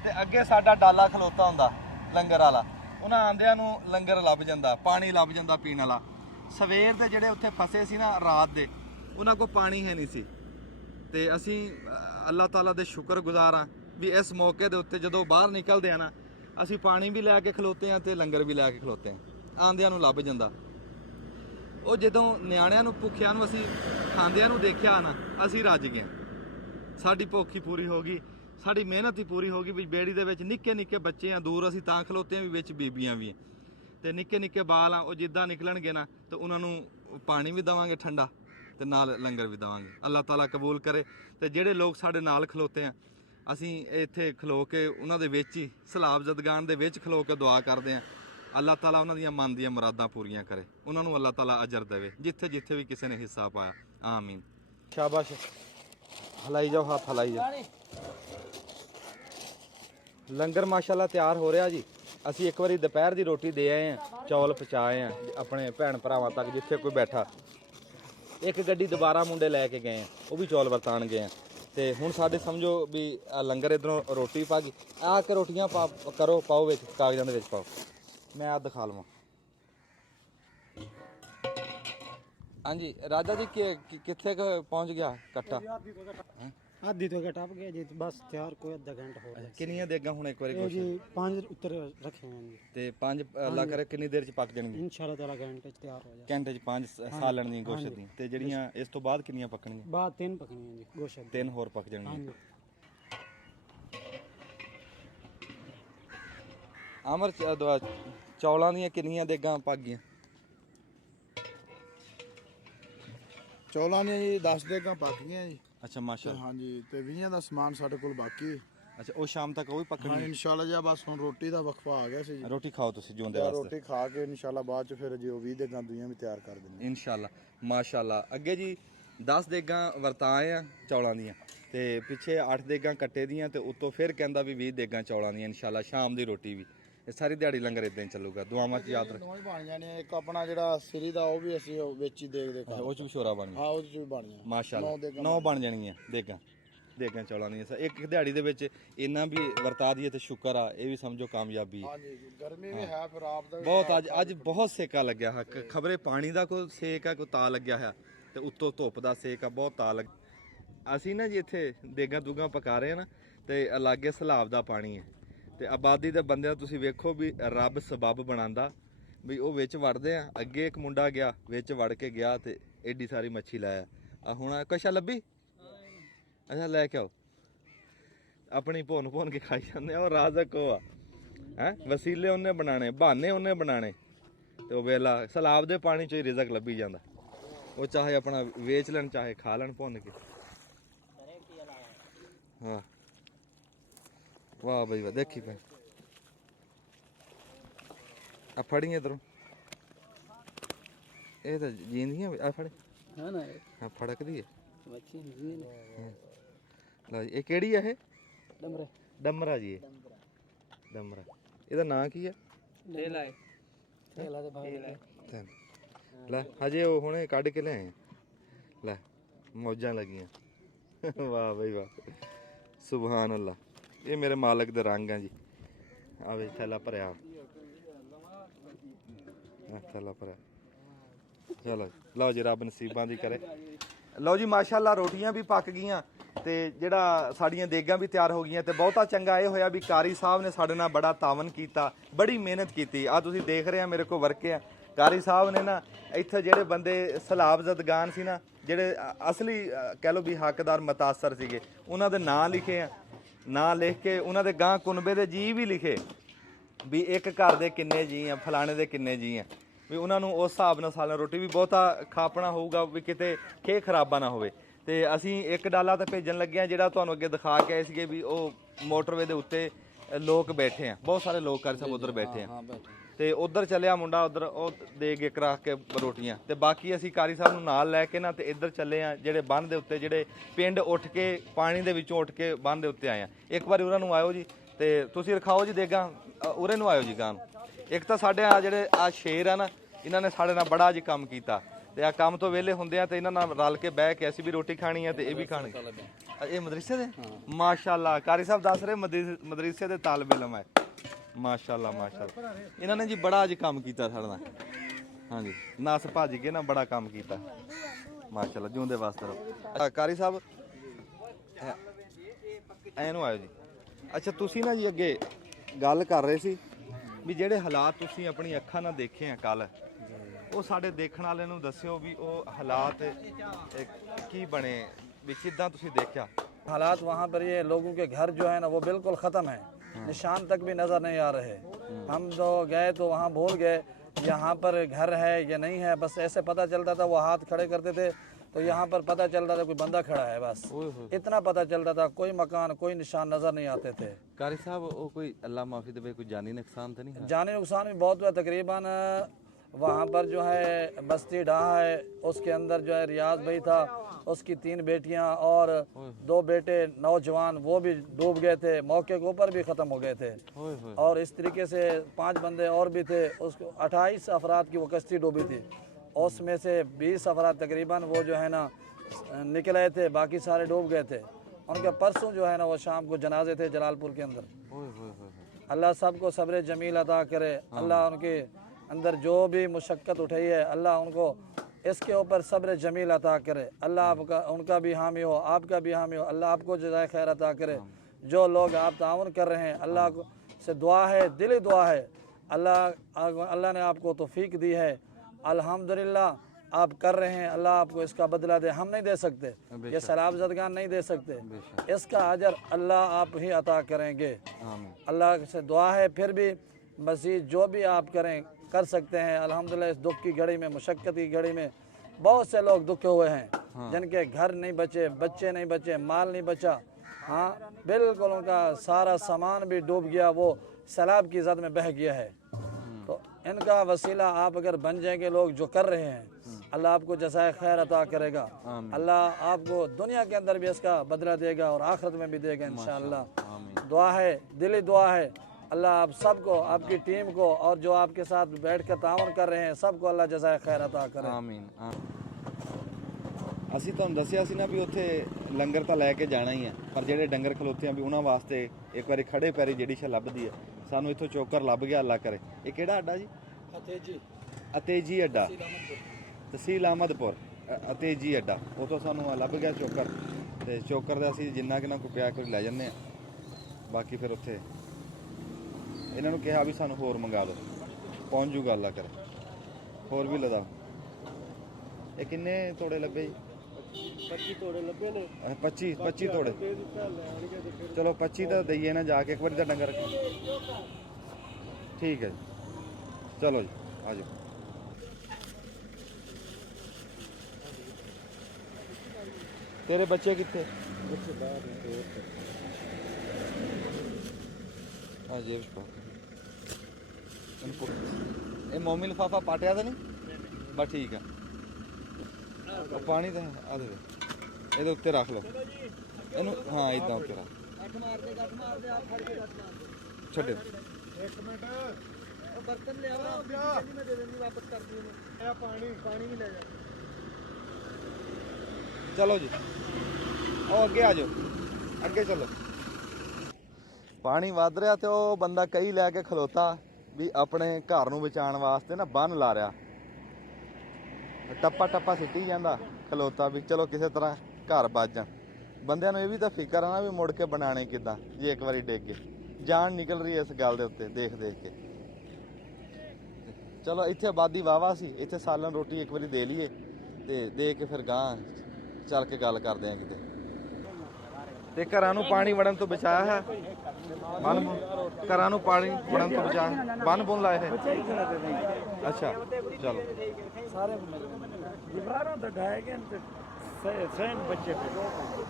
ਤੇ ਅੱਗੇ ਸਾਡਾ ਡਾਲਾ ਖਲੋਤਾ ਹੁੰਦਾ ਲੰਗਰ ਵਾਲਾ ਉਹਨਾਂ ਆਂਦਿਆਂ ਨੂੰ ਲੰਗਰ ਲੱਭ ਜਾਂਦਾ ਪਾਣੀ ਲੱਭ ਜਾਂਦਾ ਪੀਣ ਵਾਲਾ ਸਵੇਰ ਦੇ ਜਿਹੜੇ ਉੱਥੇ ਫਸੇ ਸੀ ਨਾ ਰਾਤ ਦੇ ਉਹਨਾਂ ਕੋਲ ਪਾਣੀ ਹੈ ਨਹੀਂ ਸੀ ਤੇ ਅਸੀਂ ਅੱਲਾਹ ਤਾਲਾ ਦੇ ਸ਼ੁਕਰਗੁਜ਼ਾਰ ਆ ਵੀ ਇਸ ਮੌਕੇ ਦੇ ਉੱਤੇ ਜਦੋਂ ਬਾਹਰ ਨਿਕਲਦੇ ਆ ਨਾ ਅਸੀਂ ਪਾਣੀ ਵੀ ਲੈ ਕੇ ਖਲੋਤੇ ਆ ਤੇ ਲੰਗਰ ਵੀ ਲੈ ਕੇ ਖਲੋਤੇ ਆ ਆਂਦਿਆਂ ਨੂੰ ਲੱਭ ਜਾਂਦਾ ਉਹ ਜਦੋਂ ਨਿਆਣਿਆਂ ਨੂੰ ਭੁੱਖਿਆਂ ਨੂੰ ਅਸੀਂ ਖਾਂਦਿਆਂ ਨੂੰ ਦੇਖਿਆ ਨਾ ਅਸੀਂ ਰੱਜ ਗਏ ਸਾਡੀ ਭੁੱਖ ਹੀ ਪੂਰੀ ਹੋ ਗਈ ਸਾਡੀ ਮਿਹਨਤ ਹੀ ਪੂਰੀ ਹੋ ਗਈ ਵੀ ਬੇੜੀ ਦੇ ਵਿੱਚ ਨਿੱਕੇ ਨਿੱਕੇ ਬੱਚੇ ਆ ਦੂਰ ਅਸੀਂ ਤਾਂ ਖਲੋਤੇ ਆ ਵੀ ਵਿੱਚ ਬੀਬੀਆਂ ਵੀ ਆ ਤੇ ਨਿੱਕੇ ਨਿੱਕੇ ਬਾਲ ਆ ਉਹ ਜਿੱਦਾਂ ਨਿਕਲਣਗੇ ਨਾ ਤੇ ਉਹਨਾਂ ਨੂੰ ਪਾਣੀ ਵੀ ਦੇਵਾਂਗੇ ਠੰਡਾ ਤੇ ਨਾਲ ਲੰਗਰ ਵੀ ਦੇਵਾਂਗੇ ਅੱਲਾਹ ਤਾਲਾ ਕਬੂਲ ਕਰੇ ਤੇ ਜਿਹੜੇ ਲੋਕ ਸਾਡੇ ਨਾਲ ਖਲੋਤੇ ਆ ਅਸੀਂ ਇੱਥੇ ਖਲੋ ਕੇ ਉਹਨਾਂ ਦੇ ਵਿੱਚ ਹੀ ਸਲਾਬ ਜ਼ਦਗਾਨ ਦੇ ਵਿੱਚ ਖਲੋ ਕੇ ਦੁਆ ਕਰਦੇ ਆ ਅੱਲਾਹ ਤਾਲਾ ਉਹਨਾਂ ਦੀਆਂ ਮਨ ਦੀਆਂ ਮੁਰਾਦਾਂ ਪੂਰੀਆਂ ਕਰੇ ਉਹਨਾਂ ਨੂੰ ਅੱਲਾਹ ਤਾਲਾ ਅਜਰ ਦੇਵੇ ਜਿੱਥੇ ਜਿੱਥੇ ਵੀ ਕਿਸੇ ਨੇ ਹਿੱਸਾ ਪਾਇਆ ਆਮੀਨ ਸ਼ਾਬਾਸ਼ ਹਲਾਈ ਜਾਓ ਹੱਥ ਹਲਾਈ ਜਾਓ ਲੰਗਰ ਮਾਸ਼ਾਅੱਲਾ ਤਿਆਰ ਹੋ ਰਿਹਾ ਜੀ ਅਸੀਂ ਇੱਕ ਵਾਰੀ ਦੁਪਹਿਰ ਦੀ ਰੋਟੀ ਦੇ ਆਏ ਆ ਚੌਲ ਪਚਾਏ ਆ ਆਪਣੇ ਭੈਣ ਭਰਾਵਾਂ ਤੱਕ ਜਿੱਥੇ ਕੋਈ ਬੈਠਾ ਇੱਕ ਗੱਡੀ ਦੁਬਾਰਾ ਮੁੰਡੇ ਲੈ ਕੇ ਗਏ ਆ ਉਹ ਵੀ ਚੌਲ ਵਰਤਾਣ ਗਏ ਆ ਤੇ ਹੁਣ ਸਾਡੇ ਸਮਝੋ ਵੀ ਲੰਗਰ ਇਧਰੋਂ ਰੋਟੀ ਪਾ ਗਈ ਆ ਕੇ ਰੋਟੀਆਂ ਕਰੋ ਪਾਓ ਵਿੱਚ ਕਾਗਜ਼ਾਂ ਦੇ ਵਿੱਚ ਪਾਓ ਮੈਂ ਆ ਦਿਖਾ ਲਵਾਂ ਹਾਂਜੀ ਰਾਜਾ ਜੀ ਕਿੱਥੇ ਪਹੁੰਚ ਗਿਆ ਕੱਟਾ आधी तो टप गया जी बस तैयार कोई आधा घंटा हो गया ਕਿੰਨੀਆਂ ਦੇਗਾਂ ਹੁਣ ਇੱਕ ਵਾਰੀ जी ਕੁਛ 5 उत्तर रखे हैं जी ਤੇ 5 ਅੱਲਾ ਕਰੇ ਕਿੰਨੀ ਦੇਰ ਚ ਪੱਕ ਜਾਣਗੀਆਂ इंशाल्लाह ताला घंटे च तैयार हो जाए ਘੰਟੇ ਚ 5 ਸਾਲਣ ਦੀਆਂ ਗੋਸ਼ਤ ਦੀਆਂ ਤੇ ਜਿਹੜੀਆਂ ਇਸ ਤੋਂ ਬਾਅਦ ਕਿੰਨੀਆਂ ਪੱਕਣਗੀਆਂ बाद 3 पकनी है जी गोश्त 3 ਹੋਰ ਪੱਕ हाँ ਜਾਣਗੀਆਂ जी ਅਮਰ ਚੌਲਾਂ ਦੀਆਂ ਕਿੰਨੀਆਂ ਦੇਗਾਂ ਪੱਕ ਗਈਆਂ ਚੌਲਾਂ ਦੀਆਂ ਜੀ 10 ਦੇਗਾਂ ਪੱਕੀਆਂ ਜੀ ਅੱਛਾ ਮਾਸ਼ਾਅੱਲਾ ਹਾਂਜੀ ਤੇ 20 ਦਾ ਸਮਾਨ ਸਾਡੇ ਕੋਲ ਬਾਕੀ ਅੱਛਾ ਉਹ ਸ਼ਾਮ ਤੱਕ ਉਹ ਵੀ ਹਾਂ ਪੱਕਣਗੇ ਇਨਸ਼ਾਅੱਲਾ ਜੀ ਬਸ ਹੁਣ ਰੋਟੀ ਦਾ ਵਕਫਾ ਆ ਗਿਆ ਸੀ ਜੀ ਰੋਟੀ ਖਾਓ ਤੁਸੀਂ ਜਿਉਂਦੇ ਤੇ ਵਾਸਤੇ ਰੋਟੀ ਖਾ ਕੇ ਇਨਸ਼ਾਅੱਲਾ ਬਾਅਦ ਚ ਫਿਰ ਜੀ ਉਹ 20 ਦੇਗਾਂ ਦੂਈਆਂ ਵੀ ਤਿਆਰ ਕਰ ਦਿੰਦੇ ਇਨਸ਼ਾਅੱਲਾ ਮਾਸ਼ਾਅੱਲਾ ਅੱਗੇ ਜੀ 10 ਦੇਗਾਂ ਵਰਤਾਏ ਆ ਚੌਲਾਂ ਦੀਆਂ ਤੇ ਪਿੱਛੇ 8 ਦੇਗਾਂ ਕੱਟੇ ਦੀਆਂ ਤੇ ਉੱਤੋਂ ਫਿਰ ਕਹਿੰਦਾ ਵੀ 20 ਦੇਗਾਂ ਚੌਲਾਂ ਦੀਆਂ ਇਨਸ਼ਾਅੱਲਾ ਸ਼ਾਮ ਦੀ ਰੋਟੀ ਵੀ ਇਹ ਸਾਰੀ ਦਿਹਾੜੀ ਲੰਗਰ ਇਦਾਂ ਹੀ ਚੱਲੂਗਾ ਦੁਆਵਾਂ 'ਚ ਯਾਦ ਰੱਖ ਦੋਵੇਂ ਬਣ ਜਾਣੇ ਇੱਕ ਆਪਣਾ ਜਿਹੜਾ ਸਿਰੀ ਦਾ ਉਹ ਵੀ ਅਸੀਂ ਉਹ ਵਿੱਚ ਹੀ ਦੇਖਦੇ ਕਰ ਉਹ 'ਚ ਵੀ ਸ਼ੋਰਾ ਬਣ ਗਿਆ ਹਾਂ ਉਹਦੇ ਚ ਵੀ ਬਣ ਜਾਣਾ ਮਾਸ਼ਾਅੱਲਾ 9 ਬਣ ਜਾਣਗੀਆਂ ਦੇਗਾਂ ਚੌਲਾਂ ਦੀਆਂ ਇੱਕ ਦਿਹਾੜੀ ਦੇ ਵਿੱਚ ਇੰਨਾ ਵੀ ਵਰਤਾ ਦਈਏ ਤੇ ਸ਼ੁਕਰ ਆ ਇਹ ਵੀ ਸਮਝੋ ਕਾਮਯਾਬੀ ਹਾਂਜੀ ਗਰਮੀ ਵੀ ਹੈ ਫਿਰ ਆਪ ਦਾ ਵੀ ਬਹੁਤ ਅੱਜ ਬਹੁਤ ਸੇਕਾ ਲੱਗਿਆ ਹੈ ਖਬਰੇ ਪਾਣੀ ਦਾ ਕੋਈ ਸੇਕ ਆ ਕੋਈ ਤਾ ਲੱਗਿਆ ਹੈ ਤੇ ਉੱਤੋਂ ਧੁੱਪ ਦਾ ਸੇਕ ਆ ਬਹੁਤ ਤਾ ਲੱਗ ਅਸੀਂ ਨਾ ਜੀ ਇੱਥੇ ਦੇਗਾਂ ਦੂਗਾਂ ਪਕਾ ਰਹੇ ਆ ਨਾ ਤੇ ਲਾਗੇ ਸਲਾਬ ਦਾ ਪਾਣੀ ਹੈ ਤੇ ਆਬਾਦੀ ਦੇ ਬੰਦਿਆਂ ਤੁਸੀਂ ਵੇਖੋ ਵੀ ਰੱਬ ਸਬਬ ਬਣਾਉਂਦਾ ਵੀ ਉਹ ਵਿੱਚ ਵੜਦੇ ਆ ਅੱਗੇ ਇੱਕ ਮੁੰਡਾ ਗਿਆ ਵਿੱਚ ਵੜ ਕੇ ਗਿਆ ਤੇ ਐਡੀ ਸਾਰੀ ਮੱਛੀ ਲਾਇਆ ਆ ਹੁਣ ਕਸ਼ਾ ਲੱਭੀ ਅੱਛਾ ਲੈ ਕੇ ਆਓ ਆਪਣੀ ਭੁੰਨ ਕੇ ਖਾਈ ਜਾਂਦੇ ਆ ਉਹ ਰਾਜ਼ਕ ਉਹ ਆ ਹੈ ਵਸੀਲੇ ਉਹਨੇ ਬਣਾਣੇ ਬਹਾਨੇ ਉਹਨੇ ਬਣਾਣੇ ਤੇ ਉਹ ਵੇਲਾ ਸਲਾਬ ਦੇ ਪਾਣੀ 'ਚ ਹੀ ਰਿਜ਼ਕ ਲੱਭੀ ਜਾਂਦਾ ਉਹ ਚਾਹੇ ਆਪਣਾ ਵੇਚ ਲੈਣ ਚਾਹੇ ਖਾ ਲੈਣ ਭੁੰਨ ਕੇ ਹਾਂ ਵਾਹ ਬਈ ਵਾਹ ਦੇਖੀ ਪੈ ਆ ਫੜੀ ਇਧਰੋਂ ਇਹ ਤਾਂ ਜੀਂਦੀਆਂ ਆ ਫੜ है ना ਹਾਂ ਫੜਕਦੀ ਹੈ बच्ची नहीं ਲਓ ਜੀ ਇਹ ਕਿਹੜੀ ਆ ਇਹ डमरे ਡਮਰਾ ਜੀ ਇਹ ਡਮਰਾ ਇਹਦਾ ਨਾਂ ਕੀ ਹੈ ठेला है ठेला दे भाई ਲੈ ਹਜੇ ਉਹ ਹੁਣੇ ਕੱਢ ਕੇ ਲਿਆਏ ਲੈ ਮੌਜਾਂ ਲੱਗੀਆਂ ਵਾਹ ਬਈ ਵਾਹ ਸੁਭਾਨ ਅੱਲਾ ਇਹ ਮੇਰੇ ਮਾਲਕ ਦੇ ਰੰਗ ਆ ਜੀ ਆਵੇ ਥੈਲਾ ਭਰਿਆ ਥੈਲਾ ਭਰਿਆ ਚਲੋ ਲਓ ਜੀ, ਰੱਬ ਨਸੀਬਾਂ ਦੀ ਕਰੇ। ਲਓ ਜੀ ਮਾਸ਼ਾਅੱਲਾ ਰੋਟੀਆਂ ਵੀ ਪੱਕ ਗਈਆਂ ਤੇ ਜਿਹੜਾ ਸਾਡੀਆਂ ਦੇਗਾਂ ਵੀ ਤਿਆਰ ਹੋ ਗਈਆਂ ਤੇ ਬਹੁਤਾ ਚੰਗਾ ਇਹ ਹੋਇਆ ਵੀ ਕਾਰੀ ਸਾਹਿਬ ਨੇ ਸਾਡੇ ਨਾਲ ਬੜਾ ਤਾਵਨ ਕੀਤਾ, ਬੜੀ ਮਿਹਨਤ ਕੀਤੀ। ਆ ਤੁਸੀਂ ਦੇਖ ਰਹੇ ਆ ਮੇਰੇ ਕੋਲ ਵਰਕੇ ਆ। ਕਾਰੀ ਸਾਹਿਬ ਨੇ ਨਾ ਇੱਥੇ ਜਿਹੜੇ ਬੰਦੇ ਸਲਾਬਜ਼ਦਗਾਨ ਸੀ ਨਾ, ਜਿਹੜੇ ਅਸਲੀ ਕਹਿ ਲਓ ਵੀ ਹੱਕਦਾਰ ਮਤਾਸਰ ਸੀਗੇ, ਉਹਨਾਂ ਦੇ ਨਾਂ ਲਿਖੇ ਆ। ਨਾਂ ਲਿਖ ਕੇ ਉਹਨਾਂ ਦੇ ਗਾਂ ਕੁਨਬੇ ਦੇ ਜੀ ਵੀ ਲਿਖੇ ਵੀ ਇੱਕ ਘਰ ਦੇ ਕਿੰਨੇ ਜੀ ਆ, ਫਲਾਣੇ ਦੇ ਕਿੰਨੇ ਜੀ ਆ, ਵੀ ਉਹਨਾਂ ਨੂੰ ਉਸ ਹਿਸਾਬ ਨਾਲ ਸਾਲਾਂ ਰੋਟੀ ਵੀ ਬਹੁਤਾ ਖਾਪਣਾ ਹੋਊਗਾ ਵੀ ਕਿਤੇ ਖੇ ਖਰਾਬਾ ਨਾ ਹੋਵੇ। ਤੇ ਅਸੀਂ ਇੱਕ ਡਾਲਾ ਤੇ ਭੇਜਣ ਲੱਗੇ ਆ, ਜਿਹੜਾ ਤੁਹਾਨੂੰ ਅੱਗੇ ਦਿਖਾ ਕੇ ਆਏ ਸੀਗੇ ਵੀ ਉਹ ਮੋਟਰਵੇ ਦੇ ਉੱਤੇ ਲੋਕ ਬੈਠੇ ਆ, ਬਹੁਤ ਸਾਰੇ ਲੋਕ ਕਾਰੀ ਸਾਹਿਬ ਉਧਰ ਬੈਠੇ ਆ ਤੇ ਉਧਰ ਚੱਲਿਆ ਮੁੰਡਾ, ਉਧਰ ਉਹ ਦੇ ਕੇ ਰੱਖ ਕੇ ਰੋਟੀਆਂ ਤੇ ਬਾਕੀ ਅਸੀਂ ਕਾਰੀ ਸਾਹਿਬ ਨੂੰ ਨਾਲ ਲੈ ਕੇ ਨਾ ਤੇ ਇੱਧਰ ਚੱਲੇ ਆ, ਜਿਹੜੇ ਬੰਨ ਦੇ ਉੱਤੇ ਜਿਹੜੇ ਪਿੰਡ ਉੱਠ ਕੇ ਪਾਣੀ ਦੇ ਵਿੱਚੋਂ ਉੱਠ ਕੇ ਬੰਨ ਦੇ ਉੱਤੇ ਆਏ ਆ। ਇੱਕ ਵਾਰੀ ਉਹਨਾਂ ਨੂੰ ਆਇਓ ਜੀ ਤੇ ਤੁਸੀਂ ਰਖਾਓ ਜੀ ਦੇਗਾ, ਉਰੇ ਨੂੰ ਆਇਓ ਜੀ ਗਾਂ ਨੂੰ। ਇੱਕ ਤਾਂ ਸਾਡੇ ਆ ਜਿਹੜੇ ਆ ਸ਼ੇਰ ਆ ਨਾ, ਇਹਨਾਂ ਨੇ ਸਾਡੇ ਨਾਲ ਬੜਾ ਜੀ ਕੰਮ ਕੀਤਾ ਤੇ ਆ ਕੰਮ ਤੋਂ ਵਿਹਲੇ ਹੁੰਦੇ ਆ ਤੇ ਇਹਨਾਂ ਨਾਲ ਰਲ ਕੇ ਬਹਿ ਕੇ ਅਸੀਂ ਵੀ ਰੋਟੀ ਖਾਣੀ ਆ ਤੇ ਇਹ ਵੀ ਖਾਣੀ। ਇਹ ਮਦਰਸੇ ਦੇ ਮਾਸ਼ਾਅੱਲਾ ਕਾਰੀ ਸਾਹਿਬ ਦੱਸ ਰਹੇ ਮਦਰਸੇ ਦੇ ਤਾਲਿਬ ਇਲਮ ਹੈ। ਮਾਸ਼ਾਅੱਲਾ ਮਾਸ਼ਾਅੱਲਾ ਇਹਨਾਂ ਨੇ ਜੀ ਬੜਾ ਅੱਜ ਕੰਮ ਕੀਤਾ ਸਾਡੇ ਨਾਲ। ਹਾਂਜੀ ਨਸ ਭੱਜ ਕੇ ਨਾ ਬੜਾ ਕੰਮ ਕੀਤਾ ਮਾਸ਼ਾਅੱਲਾ, ਜਿਉਂਦੇ ਵਾਸਤੇ ਰਹੋ। ਕਾਰੀ ਸਾਹਿਬ ਐ ਨੂੰ ਆਇਓ ਜੀ। ਅੱਛਾ ਤੁਸੀਂ ਨਾ ਜੀ ਅੱਗੇ ਗੱਲ ਕਰ ਰਹੇ ਸੀ ਵੀ ਜਿਹੜੇ ਹਾਲਾਤ ਤੁਸੀਂ ਆਪਣੀ ਅੱਖਾਂ ਨਾਲ ਦੇਖੇ ਆ ਕੱਲ, ਉਹ ਸਾਡੇ ਦੇਖਣ ਵਾਲੇ ਨੂੰ ਦੱਸਿਓ ਵੀ ਉਹ ਹਾਲਾਤ ਕੀ ਬਣੇ, ਵੀ ਕਿੱਦਾਂ ਤੁਸੀਂ ਦੇਖਿਆ। हालात वहाँ पर ये लोगों के घर जो है ना वो बिल्कुल ख़त्म है, निशान तक भी नज़र नहीं आ रहे। हम जो गए तो वहाँ भूल गए यहाँ पर घर है या नहीं है, बस ऐसे पता चलता था। वो हाथ खड़े करते थे तो यहाँ पर पता चलता था कोई बंदा खड़ा है, बस इतना पता चलता था। कोई मकान कोई निशान नज़र नहीं आते थे। कारी साहब वो कोई अल्लाह माफ़ी दे कोई जानी नुकसान तो नहीं? जानी नुकसान भी बहुत हुआ। तकरीबन वहाँ पर जो है बस्ती ढाह है, उसके अंदर जो है रियाज भाई था, उसकी 3 बेटियां और 2 बेटे नौजवान, वो भी डूब गए थे, मौके के ऊपर भी ख़त्म हो गए थे। और इस तरीके से 5 बंदे और भी थे। उसको 28 अफराद की वो कश्ती डूबी थी, उसमें से 20 अफराद तकरीबन वो जो है ना निकल आए थे, बाकी सारे डूब गए थे। उनके परसों जो है ना वो शाम को जनाजे थे जलालपुर के अंदर। अल्लाह सबको सब्र जमील अता करे। अल्लाह उनके अंदर जो भी मुशक्क़त उठाई है अल्लाह उनको इसके ऊपर सब्र जमील अता करे। अल्लाह आपका उनका भी हामी हो, आपका भी हामी हो। अल्लाह आपको जज़ाए खैर अता करे। जो लोग आप ताउन कर रहे हैं, अल्लाह से दुआ है, दिली दुआ है, अल्लाह ने आपको तौफीक दी है, अल्हम्दुलिल्लाह आप कर रहे हैं। अल्लाह आपको इसका बदला दे। हम नहीं दे सकते, ये सैलाब ज़दगान नहीं दे सकते, इसका अजर अल्लाह आप ही अता करेंगे। अल्लाह से दुआ है। फिर भी मज़ीद जो भी आप कर सकते हैं। अल्हम्दुलिल्लाह इस दुख की घड़ी में, मुशक्क़त की घड़ी में बहुत से लोग दुखे हुए हैं, जिनके घर नहीं बचे, बच्चे नहीं बचे, माल नहीं बचा। हाँ बिल्कुल उनका सारा सामान भी डूब गया, वो सैलाब की ज़द में बह गया है। तो इनका वसीला आप अगर बन जाएंगे, लोग जो कर रहे हैं, अल्लाह आपको जज़ाए खैर अता करेगा। अल्लाह आपको दुनिया के अंदर भी इसका बदला देगा और आखिरत में भी देगा इंशाअल्लाह। दुआ है, दिली दुआ है, अल्लाह आप सबको, आपकी टीम को और जो आपके साथ बैठ कर तावन कर रहे हैं सबको अल्लाह जज़ाए खैर अता करे। आमीन। ਅਸੀਂ ਤੁਹਾਨੂੰ ਦੱਸਿਆ ਸੀ ਨਾ ਵੀ ਉੱਥੇ ਲੰਗਰ ਤਾਂ ਲੈ ਕੇ ਜਾਣਾ ਹੀ ਹੈ, ਪਰ ਜਿਹੜੇ ਡੰਗਰ ਖਲੋਤੇ ਆ ਵੀ ਉਹਨਾਂ ਵਾਸਤੇ ਇੱਕ ਵਾਰੀ ਖੜੇ ਪੈਰੀ ਜਿਹੜੀ ਸ਼ਾ ਲੱਭਦੀ ਹੈ। ਸਾਨੂੰ ਇੱਥੋਂ ਚੋਕਰ ਲੱਭ ਗਿਆ, ਅੱਲਾ ਕਰੇ। ਇਹ ਕਿਹੜਾ ਅੱਡਾ ਜੀ? ਅਤੇਜੀ ਅੱਡਾ, ਤਹਿਸੀਲ ਅਹਿਮਦਪੁਰ ਅਤੇਜੀ ਅੱਡਾ। ਉੱਥੋਂ ਸਾਨੂੰ ਲੱਭ ਗਿਆ ਚੋਕਰ ਤੇ ਚੋਕਰ ਦਾ ਅਸੀਂ ਜਿੰਨਾ ਕਿ ਨਾ ਕੋਈ ਪਿਆ ਕੋਈ ਲੈ ਜੰਨੇ ਆ। ਬਾਕੀ ਫਿਰ ਉੱਥੇ ਇਹਨਾਂ ਨੂੰ ਕਿਹਾ ਵੀ ਸਾਨੂੰ ਹੋਰ ਮੰਗਾ ਦਿਓ, ਪਹੁੰਚ ਜੂਗਾ ਅੱਲਾ ਕਰੇ। ਹੋਰ ਵੀ ਲਦਾ। ਇਹ ਕਿੰਨੇ ਤੋੜੇ ਲੱਭੇ ਜੀ? 25 ਤੋੜੇ ਲੱਭੇ ਨੇ। 25 ਤੋੜੇ। ਚਲੋ 25 ਤਾਂ ਦਈਏ ਨਾ ਜਾ ਕੇ ਇੱਕ ਵਾਰੀ ਤਾਂ ਡੰਗਰ। ਠੀਕ ਹੈ ਜੀ, ਚਲੋ ਜੀ ਆ ਜਾਓ। ਤੇਰੇ ਬੱਚੇ ਕਿੱਥੇ? ਬੱਚੇ ਬਾਹਰ ਨੇ। ਆ ਜੇਬ ਚ ਪਾ। ਇਹ ਮੋਮੀ ਲਿਫਾਫਾ ਪਾਟਿਆ ਤਾਂ ਨਹੀਂ? ਬਸ ਠੀਕ ਆ। ਉਹ ਪਾਣੀ ਤਾਂ ਆ ਦੇ ਇਹਦੇ ਉੱਤੇ ਰੱਖ ਲਓ ਇਹਨੂੰ। ਹਾਂ ਇਦਾਂ ਉੱਤੇ ਰੱਖ। ਛੱਡੋ। ਇੱਕ ਮਿੰਟ, ਉਹ ਬਰਤਨ ਲਿਆਵਾ, ਬਿਜਲੀ ਮੈਂ ਦੇ ਦਿੰਦੀ, ਵਾਪਸ ਕਰ ਦਿਓ। ਇਹ ਪਾਣੀ ਵੀ ਲੈ ਜਾ। ਚਲੋ ਜੀ ਉਹ ਅੱਗੇ ਆ ਜਾਓ, ਅੱਗੇ ਚਲੋ। ਪਾਣੀ ਵੱਧ ਰਿਹਾ ਤੇ ਉਹ ਬੰਦਾ ਕਈ ਲੈ ਕੇ ਖਲੋਤਾ ਵੀ ਆਪਣੇ ਘਰ ਨੂੰ ਬਚਾਉਣ ਵਾਸਤੇ ਨਾ ਬੰਨ ਲਾ ਰਿਹਾ। ਟੱਪਾ ਟੱਪਾ ਸਿੱਟੀ ਜਾਂਦਾ ਖਲੋਤਾ ਵੀ ਚਲੋ ਕਿਸੇ ਤਰ੍ਹਾਂ ਘਰ ਬਚ ਜਾਣ। ਬੰਦਿਆਂ ਨੂੰ ਇਹ ਵੀ ਤਾਂ ਫਿਕਰ ਆ ਨਾ ਵੀ ਮੁੜ ਕੇ ਬਣਾਣੇ ਕਿੱਦਾਂ ਜੇ ਇੱਕ ਵਾਰੀ ਡਿੱਗ ਗਏ। ਜਾਨ ਨਿਕਲ ਰਹੀ ਹੈ ਇਸ ਗੱਲ ਦੇ ਉੱਤੇ ਦੇਖ ਦੇਖ ਕੇ। ਚਲੋ ਇੱਥੇ ਆਬਾਦੀ ਵਾਹਵਾ ਸੀ, ਇੱਥੇ ਸਾਲਨ ਰੋਟੀ ਇੱਕ ਵਾਰੀ ਦੇ ਲਈਏ ਤੇ ਦੇ ਕੇ ਫਿਰ ਗਾਂ ਚੱਲ ਕੇ ਗੱਲ ਕਰਦੇ ਆ ਕਿਤੇ। ਤੇ ਘਰਾਂ ਨੂੰ ਪਾਣੀ ਵੜਨ ਤੋਂ ਬਚਾਇਆ ਹੈ ਘਰਾਂ ਨੂੰ ਪਾਣੀ ਵੜਨ ਤੋਂ ਬਚਾਇਆ ਬੰਨ ਬੁੰਨ ਲਾਏ ਹੈ। ਅੱਛਾ ਚਲੋ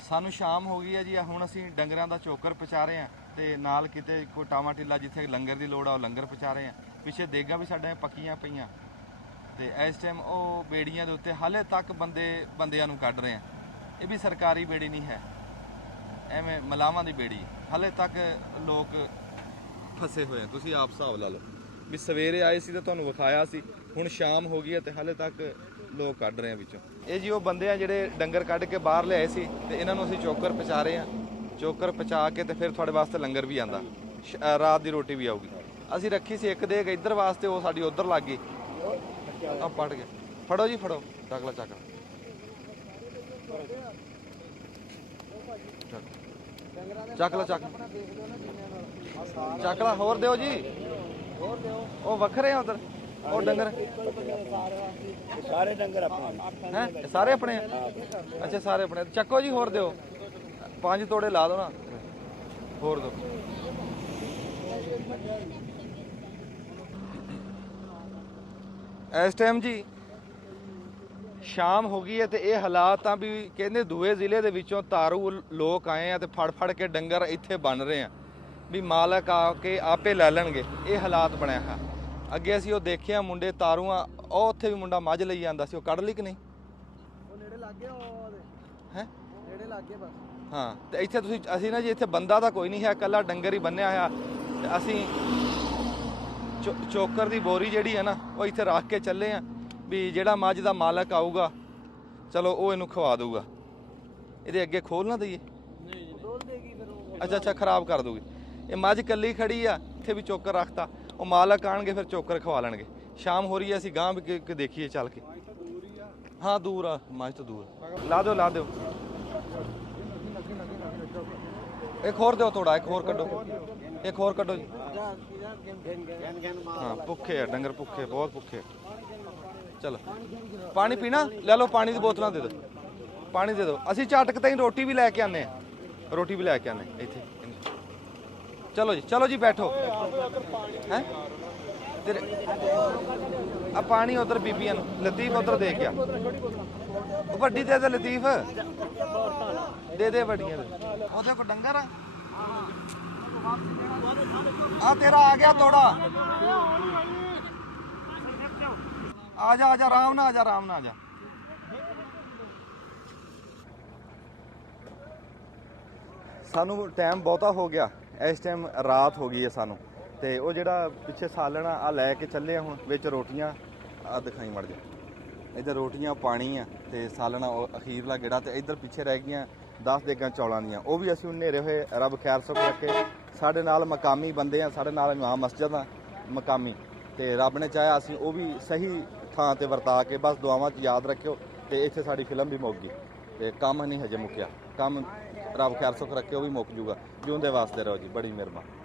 ਸਾਨੂੰ ਸ਼ਾਮ ਹੋ ਗਈ ਹੈ ਜੀ। ਹੁਣ ਅਸੀਂ ਡੰਗਰਾਂ ਦਾ ਚੋਕਰ ਪਚਾ ਰਹੇ ਹਾਂ ਤੇ ਨਾਲ ਕਿਤੇ ਕੋਈ ਟਾਮਾ ਟਿੱਲਾ ਜਿੱਥੇ ਲੰਗਰ ਦੀ ਲੋੜ ਆ ਉਹ ਲੰਗਰ ਪਚਾ ਰਹੇ ਹਾਂ। ਪਿੱਛੇ ਦੇਗਾਂ ਵੀ ਸਾਡੇ ਪੱਕੀਆਂ ਪਈਆਂ ਤੇ ਇਸ ਟਾਈਮ ਉਹ ਬੇੜੀਆਂ ਦੇ ਉੱਤੇ ਹਾਲੇ ਤੱਕ ਬੰਦਿਆਂ ਨੂੰ ਕੱਢ ਰਹੇ ਆ। ਇਹ ਵੀ ਸਰਕਾਰੀ ਬੇੜੀ ਨਹੀਂ ਹੈ, ਐਵੇਂ ਮਲਾਵਾਂ ਦੀ ਬੇੜੀ। ਹਾਲੇ ਤੱਕ ਲੋਕ ਫਸੇ ਹੋਏ ਆ। ਤੁਸੀਂ ਆਪ ਹਿਸਾਬ ਲਾ ਲਓ ਵੀ ਸਵੇਰੇ ਆਏ ਸੀ ਤਾਂ ਤੁਹਾਨੂੰ ਵਿਖਾਇਆ ਸੀ, ਹੁਣ ਸ਼ਾਮ ਹੋ ਗਈ ਹੈ ਤੇ ਹਾਲੇ ਤੱਕ ਲੋਕ ਕੱਢ ਰਹੇ ਆ ਵਿੱਚੋਂ। ਇਹ ਜੀ ਉਹ ਬੰਦੇ ਆ ਜਿਹੜੇ ਡੰਗਰ ਕੱਢ ਕੇ ਬਾਹਰ ਲਿਆਏ ਸੀ ਤੇ ਇਹਨਾਂ ਨੂੰ ਅਸੀਂ ਚੋਕਰ ਪਚਾ ਰਹੇ ਆ। ਚੋਕਰ ਪਚਾ ਕੇ ਤੇ ਫਿਰ ਤੁਹਾਡੇ ਵਾਸਤੇ ਲੰਗਰ ਵੀ ਆਂਦਾ, ਰਾਤ ਦੀ ਰੋਟੀ ਵੀ ਆਊਗੀ। ਅਸੀਂ ਰੱਖੀ ਸੀ ਇੱਕ ਦੇਗ ਇੱਧਰ ਵਾਸਤੇ, ਉਹ ਸਾਡੀ ਉੱਧਰ ਲੱਗ ਗਈ ਆ ਪੜ ਗਿਆ। ਫੜੋ ਜੀ ਫੜੋ, ਚੱਕ ਲਾ ਚੱਕ ਚੱਕ ਲਾ ਚੱਕ ਲਾ। ਹੋਰ ਦਿਓ ਜੀ, ਉਹ ਵੱਖਰੇ ਆ ਉਧਰ ਉਹ ਡੰਗਰ ਸਾਰੇ ਡੰਗਰ ਆਪਣੇ ਹੈ ਸਾਰੇ ਆਪਣੇ ਅੱਛਾ ਸਾਰੇ ਆਪਣੇ ਚੱਕੋ ਜੀ। ਹੋਰ ਦਿਓ 5 ਤੋੜੇ ਲਾ ਦੋ ਨਾ, ਹੋਰ ਦਿਓ। ਇਸ ਟਾਈਮ ਜੀ ਸ਼ਾਮ ਹੋ ਗਈ ਹੈ ਤੇ ਇਹ ਹਾਲਾਤ ਤਾਂ ਵੀ ਕਹਿੰਦੇ ਦੂਏ ਜ਼ਿਲ੍ਹੇ ਦੇ ਵਿੱਚੋਂ ਤਾਰੂ ਲੋਕ ਆਏ ਆ ਤੇ ਫੜ ਫੜ ਕੇ ਡੰਗਰ ਇੱਥੇ ਬਣ ਰਹੇ ਆ ਵੀ ਮਾਲਕ ਆ ਕੇ ਆਪੇ ਲੈ ਲੈਣਗੇ। ਇਹ ਹਾਲਾਤ ਬਣਿਆ ਹੈ। ਅੱਗੇ ਅਸੀਂ ਉਹ ਦੇਖਿਆ ਮੁੰਡੇ ਤਾਰੂਆਂ, ਉਹ ਉੱਥੇ ਵੀ ਮੁੰਡਾ ਮੱਝ ਲਈ ਜਾਂਦਾ ਸੀ, ਉਹ ਕੱਢ ਲਈ ਕਿ ਨਹੀਂ? ਉਹ ਨੇੜੇ ਲੱਗ ਗਿਆ ਹੈ ਨੇੜੇ ਲੱਗ ਗਿਆ ਬਸ। ਹਾਂ ਤੇ ਇੱਥੇ ਅਸੀਂ ਨਾ ਜੀ ਇੱਥੇ ਬੰਦਾ ਤਾਂ ਕੋਈ ਨਹੀਂ ਹੈ, ਇਕੱਲਾ ਡੰਗਰ ਹੀ ਬੰਨਿਆ ਹੋਇਆ ਤੇ ਅਸੀਂ ਚੋਕਰ ਦੀ ਬੋਰੀ ਜਿਹੜੀ ਹੈ ਨਾ ਉਹ ਇੱਥੇ ਰੱਖ ਕੇ ਚੱਲੇ ਆ ਵੀ ਜਿਹੜਾ ਮੱਝ ਦਾ ਮਾਲਕ ਆਊਗਾ ਚਲੋ ਉਹ ਇਹਨੂੰ ਖਵਾ ਦਊਗਾ। ਇਹਦੇ ਅੱਗੇ ਖੋਲ ਨਾ ਦਈਏ? ਅੱਛਾ ਅੱਛਾ ਖਰਾਬ ਕਰ ਦੂਗੀ। ਇਹ ਮੱਝ ਕੱਲੀ ਖੜੀ ਆ, ਇੱਥੇ ਵੀ ਚੋਕਰ ਰੱਖਤਾ, ਉਹ ਮਾਲਕ ਆਣਗੇ ਫਿਰ ਚੋਕਰ ਖਵਾ ਲੈਣਗੇ। ਸ਼ਾਮ ਹੋ ਰਹੀ ਹੈ, ਅਸੀਂ ਗਾਂ ਵੀ ਦੇਖੀਏ ਚੱਲ ਕੇ। ਹਾਂ ਦੂਰ ਆ, ਮੱਝ ਤੋਂ ਦੂਰ। ਲਾ ਦਿਓ ਲਾ ਦਿਓ, ਇੱਕ ਹੋਰ ਦਿਓ ਥੋੜਾ, ਇੱਕ ਹੋਰ ਕੱਢੋ, ਇੱਕ ਹੋਰ ਕੱਢੋ ਜੀ। ਹਾਂ ਭੁੱਖੇ ਆ ਡੰਗਰ, ਭੁੱਖੇ ਬਹੁਤ ਭੁੱਖੇ। ਚਲੋ ਪਾਣੀ ਪੀਣਾ ਲੈ ਲਓ, ਪਾਣੀ ਦੀ ਬੋਤਲਾਂ ਦੇ ਦਿਓ, ਪਾਣੀ ਦੇ ਦਿਓ। ਅਸੀਂ ਝਟਕ ਤਾਈਂ ਰੋਟੀ ਵੀ ਲੈ ਕੇ ਆਨੇ ਆ, ਰੋਟੀ ਵੀ ਲੈ ਕੇ ਆਨੇ ਇੱਥੇ। ਚਲੋ ਜੀ ਚਲੋ ਜੀ ਬੈਠੋ। ਹੈ ਤੇਰੇ ਆ ਪਾਣੀ ਉਧਰ ਬੀਬੀਆਂ ਨੂੰ, ਲਤੀਫ ਉਧਰ ਦੇ ਗਿਆ। ਉਹ ਵੱਡੀ ਦੇ ਦੇ ਲਤੀਫ, ਦੇ ਦੇ ਵੱਡੀਆਂ ਦੇ। ਉਹਦੇ ਕੋਲ ਡੰਗਰ ਆ ਤੇਰਾ ਆ ਗਿਆ ਤੋੜਾ। ਆ ਜਾ ਆ ਜਾ, ਆਰਾਮ ਨਾਲ ਆ ਜਾ, ਆਰਾਮ ਨਾਲ ਆ ਜਾ। ਸਾਨੂੰ ਟਾਈਮ ਬਹੁਤਾ ਹੋ ਗਿਆ, ਇਸ ਟਾਈਮ ਰਾਤ ਹੋ ਗਈ ਹੈ ਸਾਨੂੰ। ਤੇ ਉਹ ਜਿਹੜਾ ਪਿੱਛੇ ਸਾਲਣ ਆ ਲੈ ਕੇ ਚੱਲੇ ਹੁਣ, ਵਿੱਚ ਰੋਟੀਆਂ ਆ ਦਿਖਾਈ ਮੜ ਜਾ। ਇੱਧਰ ਰੋਟੀਆਂ ਪਾਣੀ ਆ ਤੇ ਸਾਲਣਾ ਉਹ ਅਖੀਰਲਾ ਗੇੜਾ, ਤੇ ਇੱਧਰ ਪਿੱਛੇ ਰਹਿ ਗਈਆਂ 10 ਦੇਗਾਂ ਚੌਲਾਂ ਦੀਆਂ। ਉਹ ਵੀ ਅਸੀਂ ਹਨੇਰੇ ਹੋਏ ਰੱਬ ਖੈਰ ਸੁੱਖ ਰੱਖੇ, ਸਾਡੇ ਨਾਲ ਮਕਾਮੀ ਬੰਦੇ ਆ, ਸਾਡੇ ਨਾਲ ਇਮਾਮ ਮਸਜਿਦ ਆ ਮਕਾਮੀ, ਤੇ ਰੱਬ ਨੇ ਚਾਹਿਆ ਅਸੀਂ ਉਹ ਵੀ ਸਹੀ ਥਾਂ ਤੇ ਵਰਤਾ ਕੇ ਬਸ ਦੁਆਵਾਂ 'ਚ ਯਾਦ ਰੱਖਿਓ। ਤੇ ਇੱਥੇ ਸਾਡੀ ਫਿਲਮ ਵੀ ਮੁੱਕ ਗਈ ਤੇ ਕੰਮ ਨਹੀਂ ਹਜੇ ਮੁੱਕਿਆ, ਕੰਮ ਰੱਬ ਖੈਰ ਸੁੱਖ ਰੱਖੇ ਉਹ ਵੀ ਮੁੱਕ ਜੂਗਾ। ਜਿਉਂਦੇ ਵਾਸਤੇ ਰਹੋ ਜੀ, ਬੜੀ ਮਿਹਰਬਾਨੀ।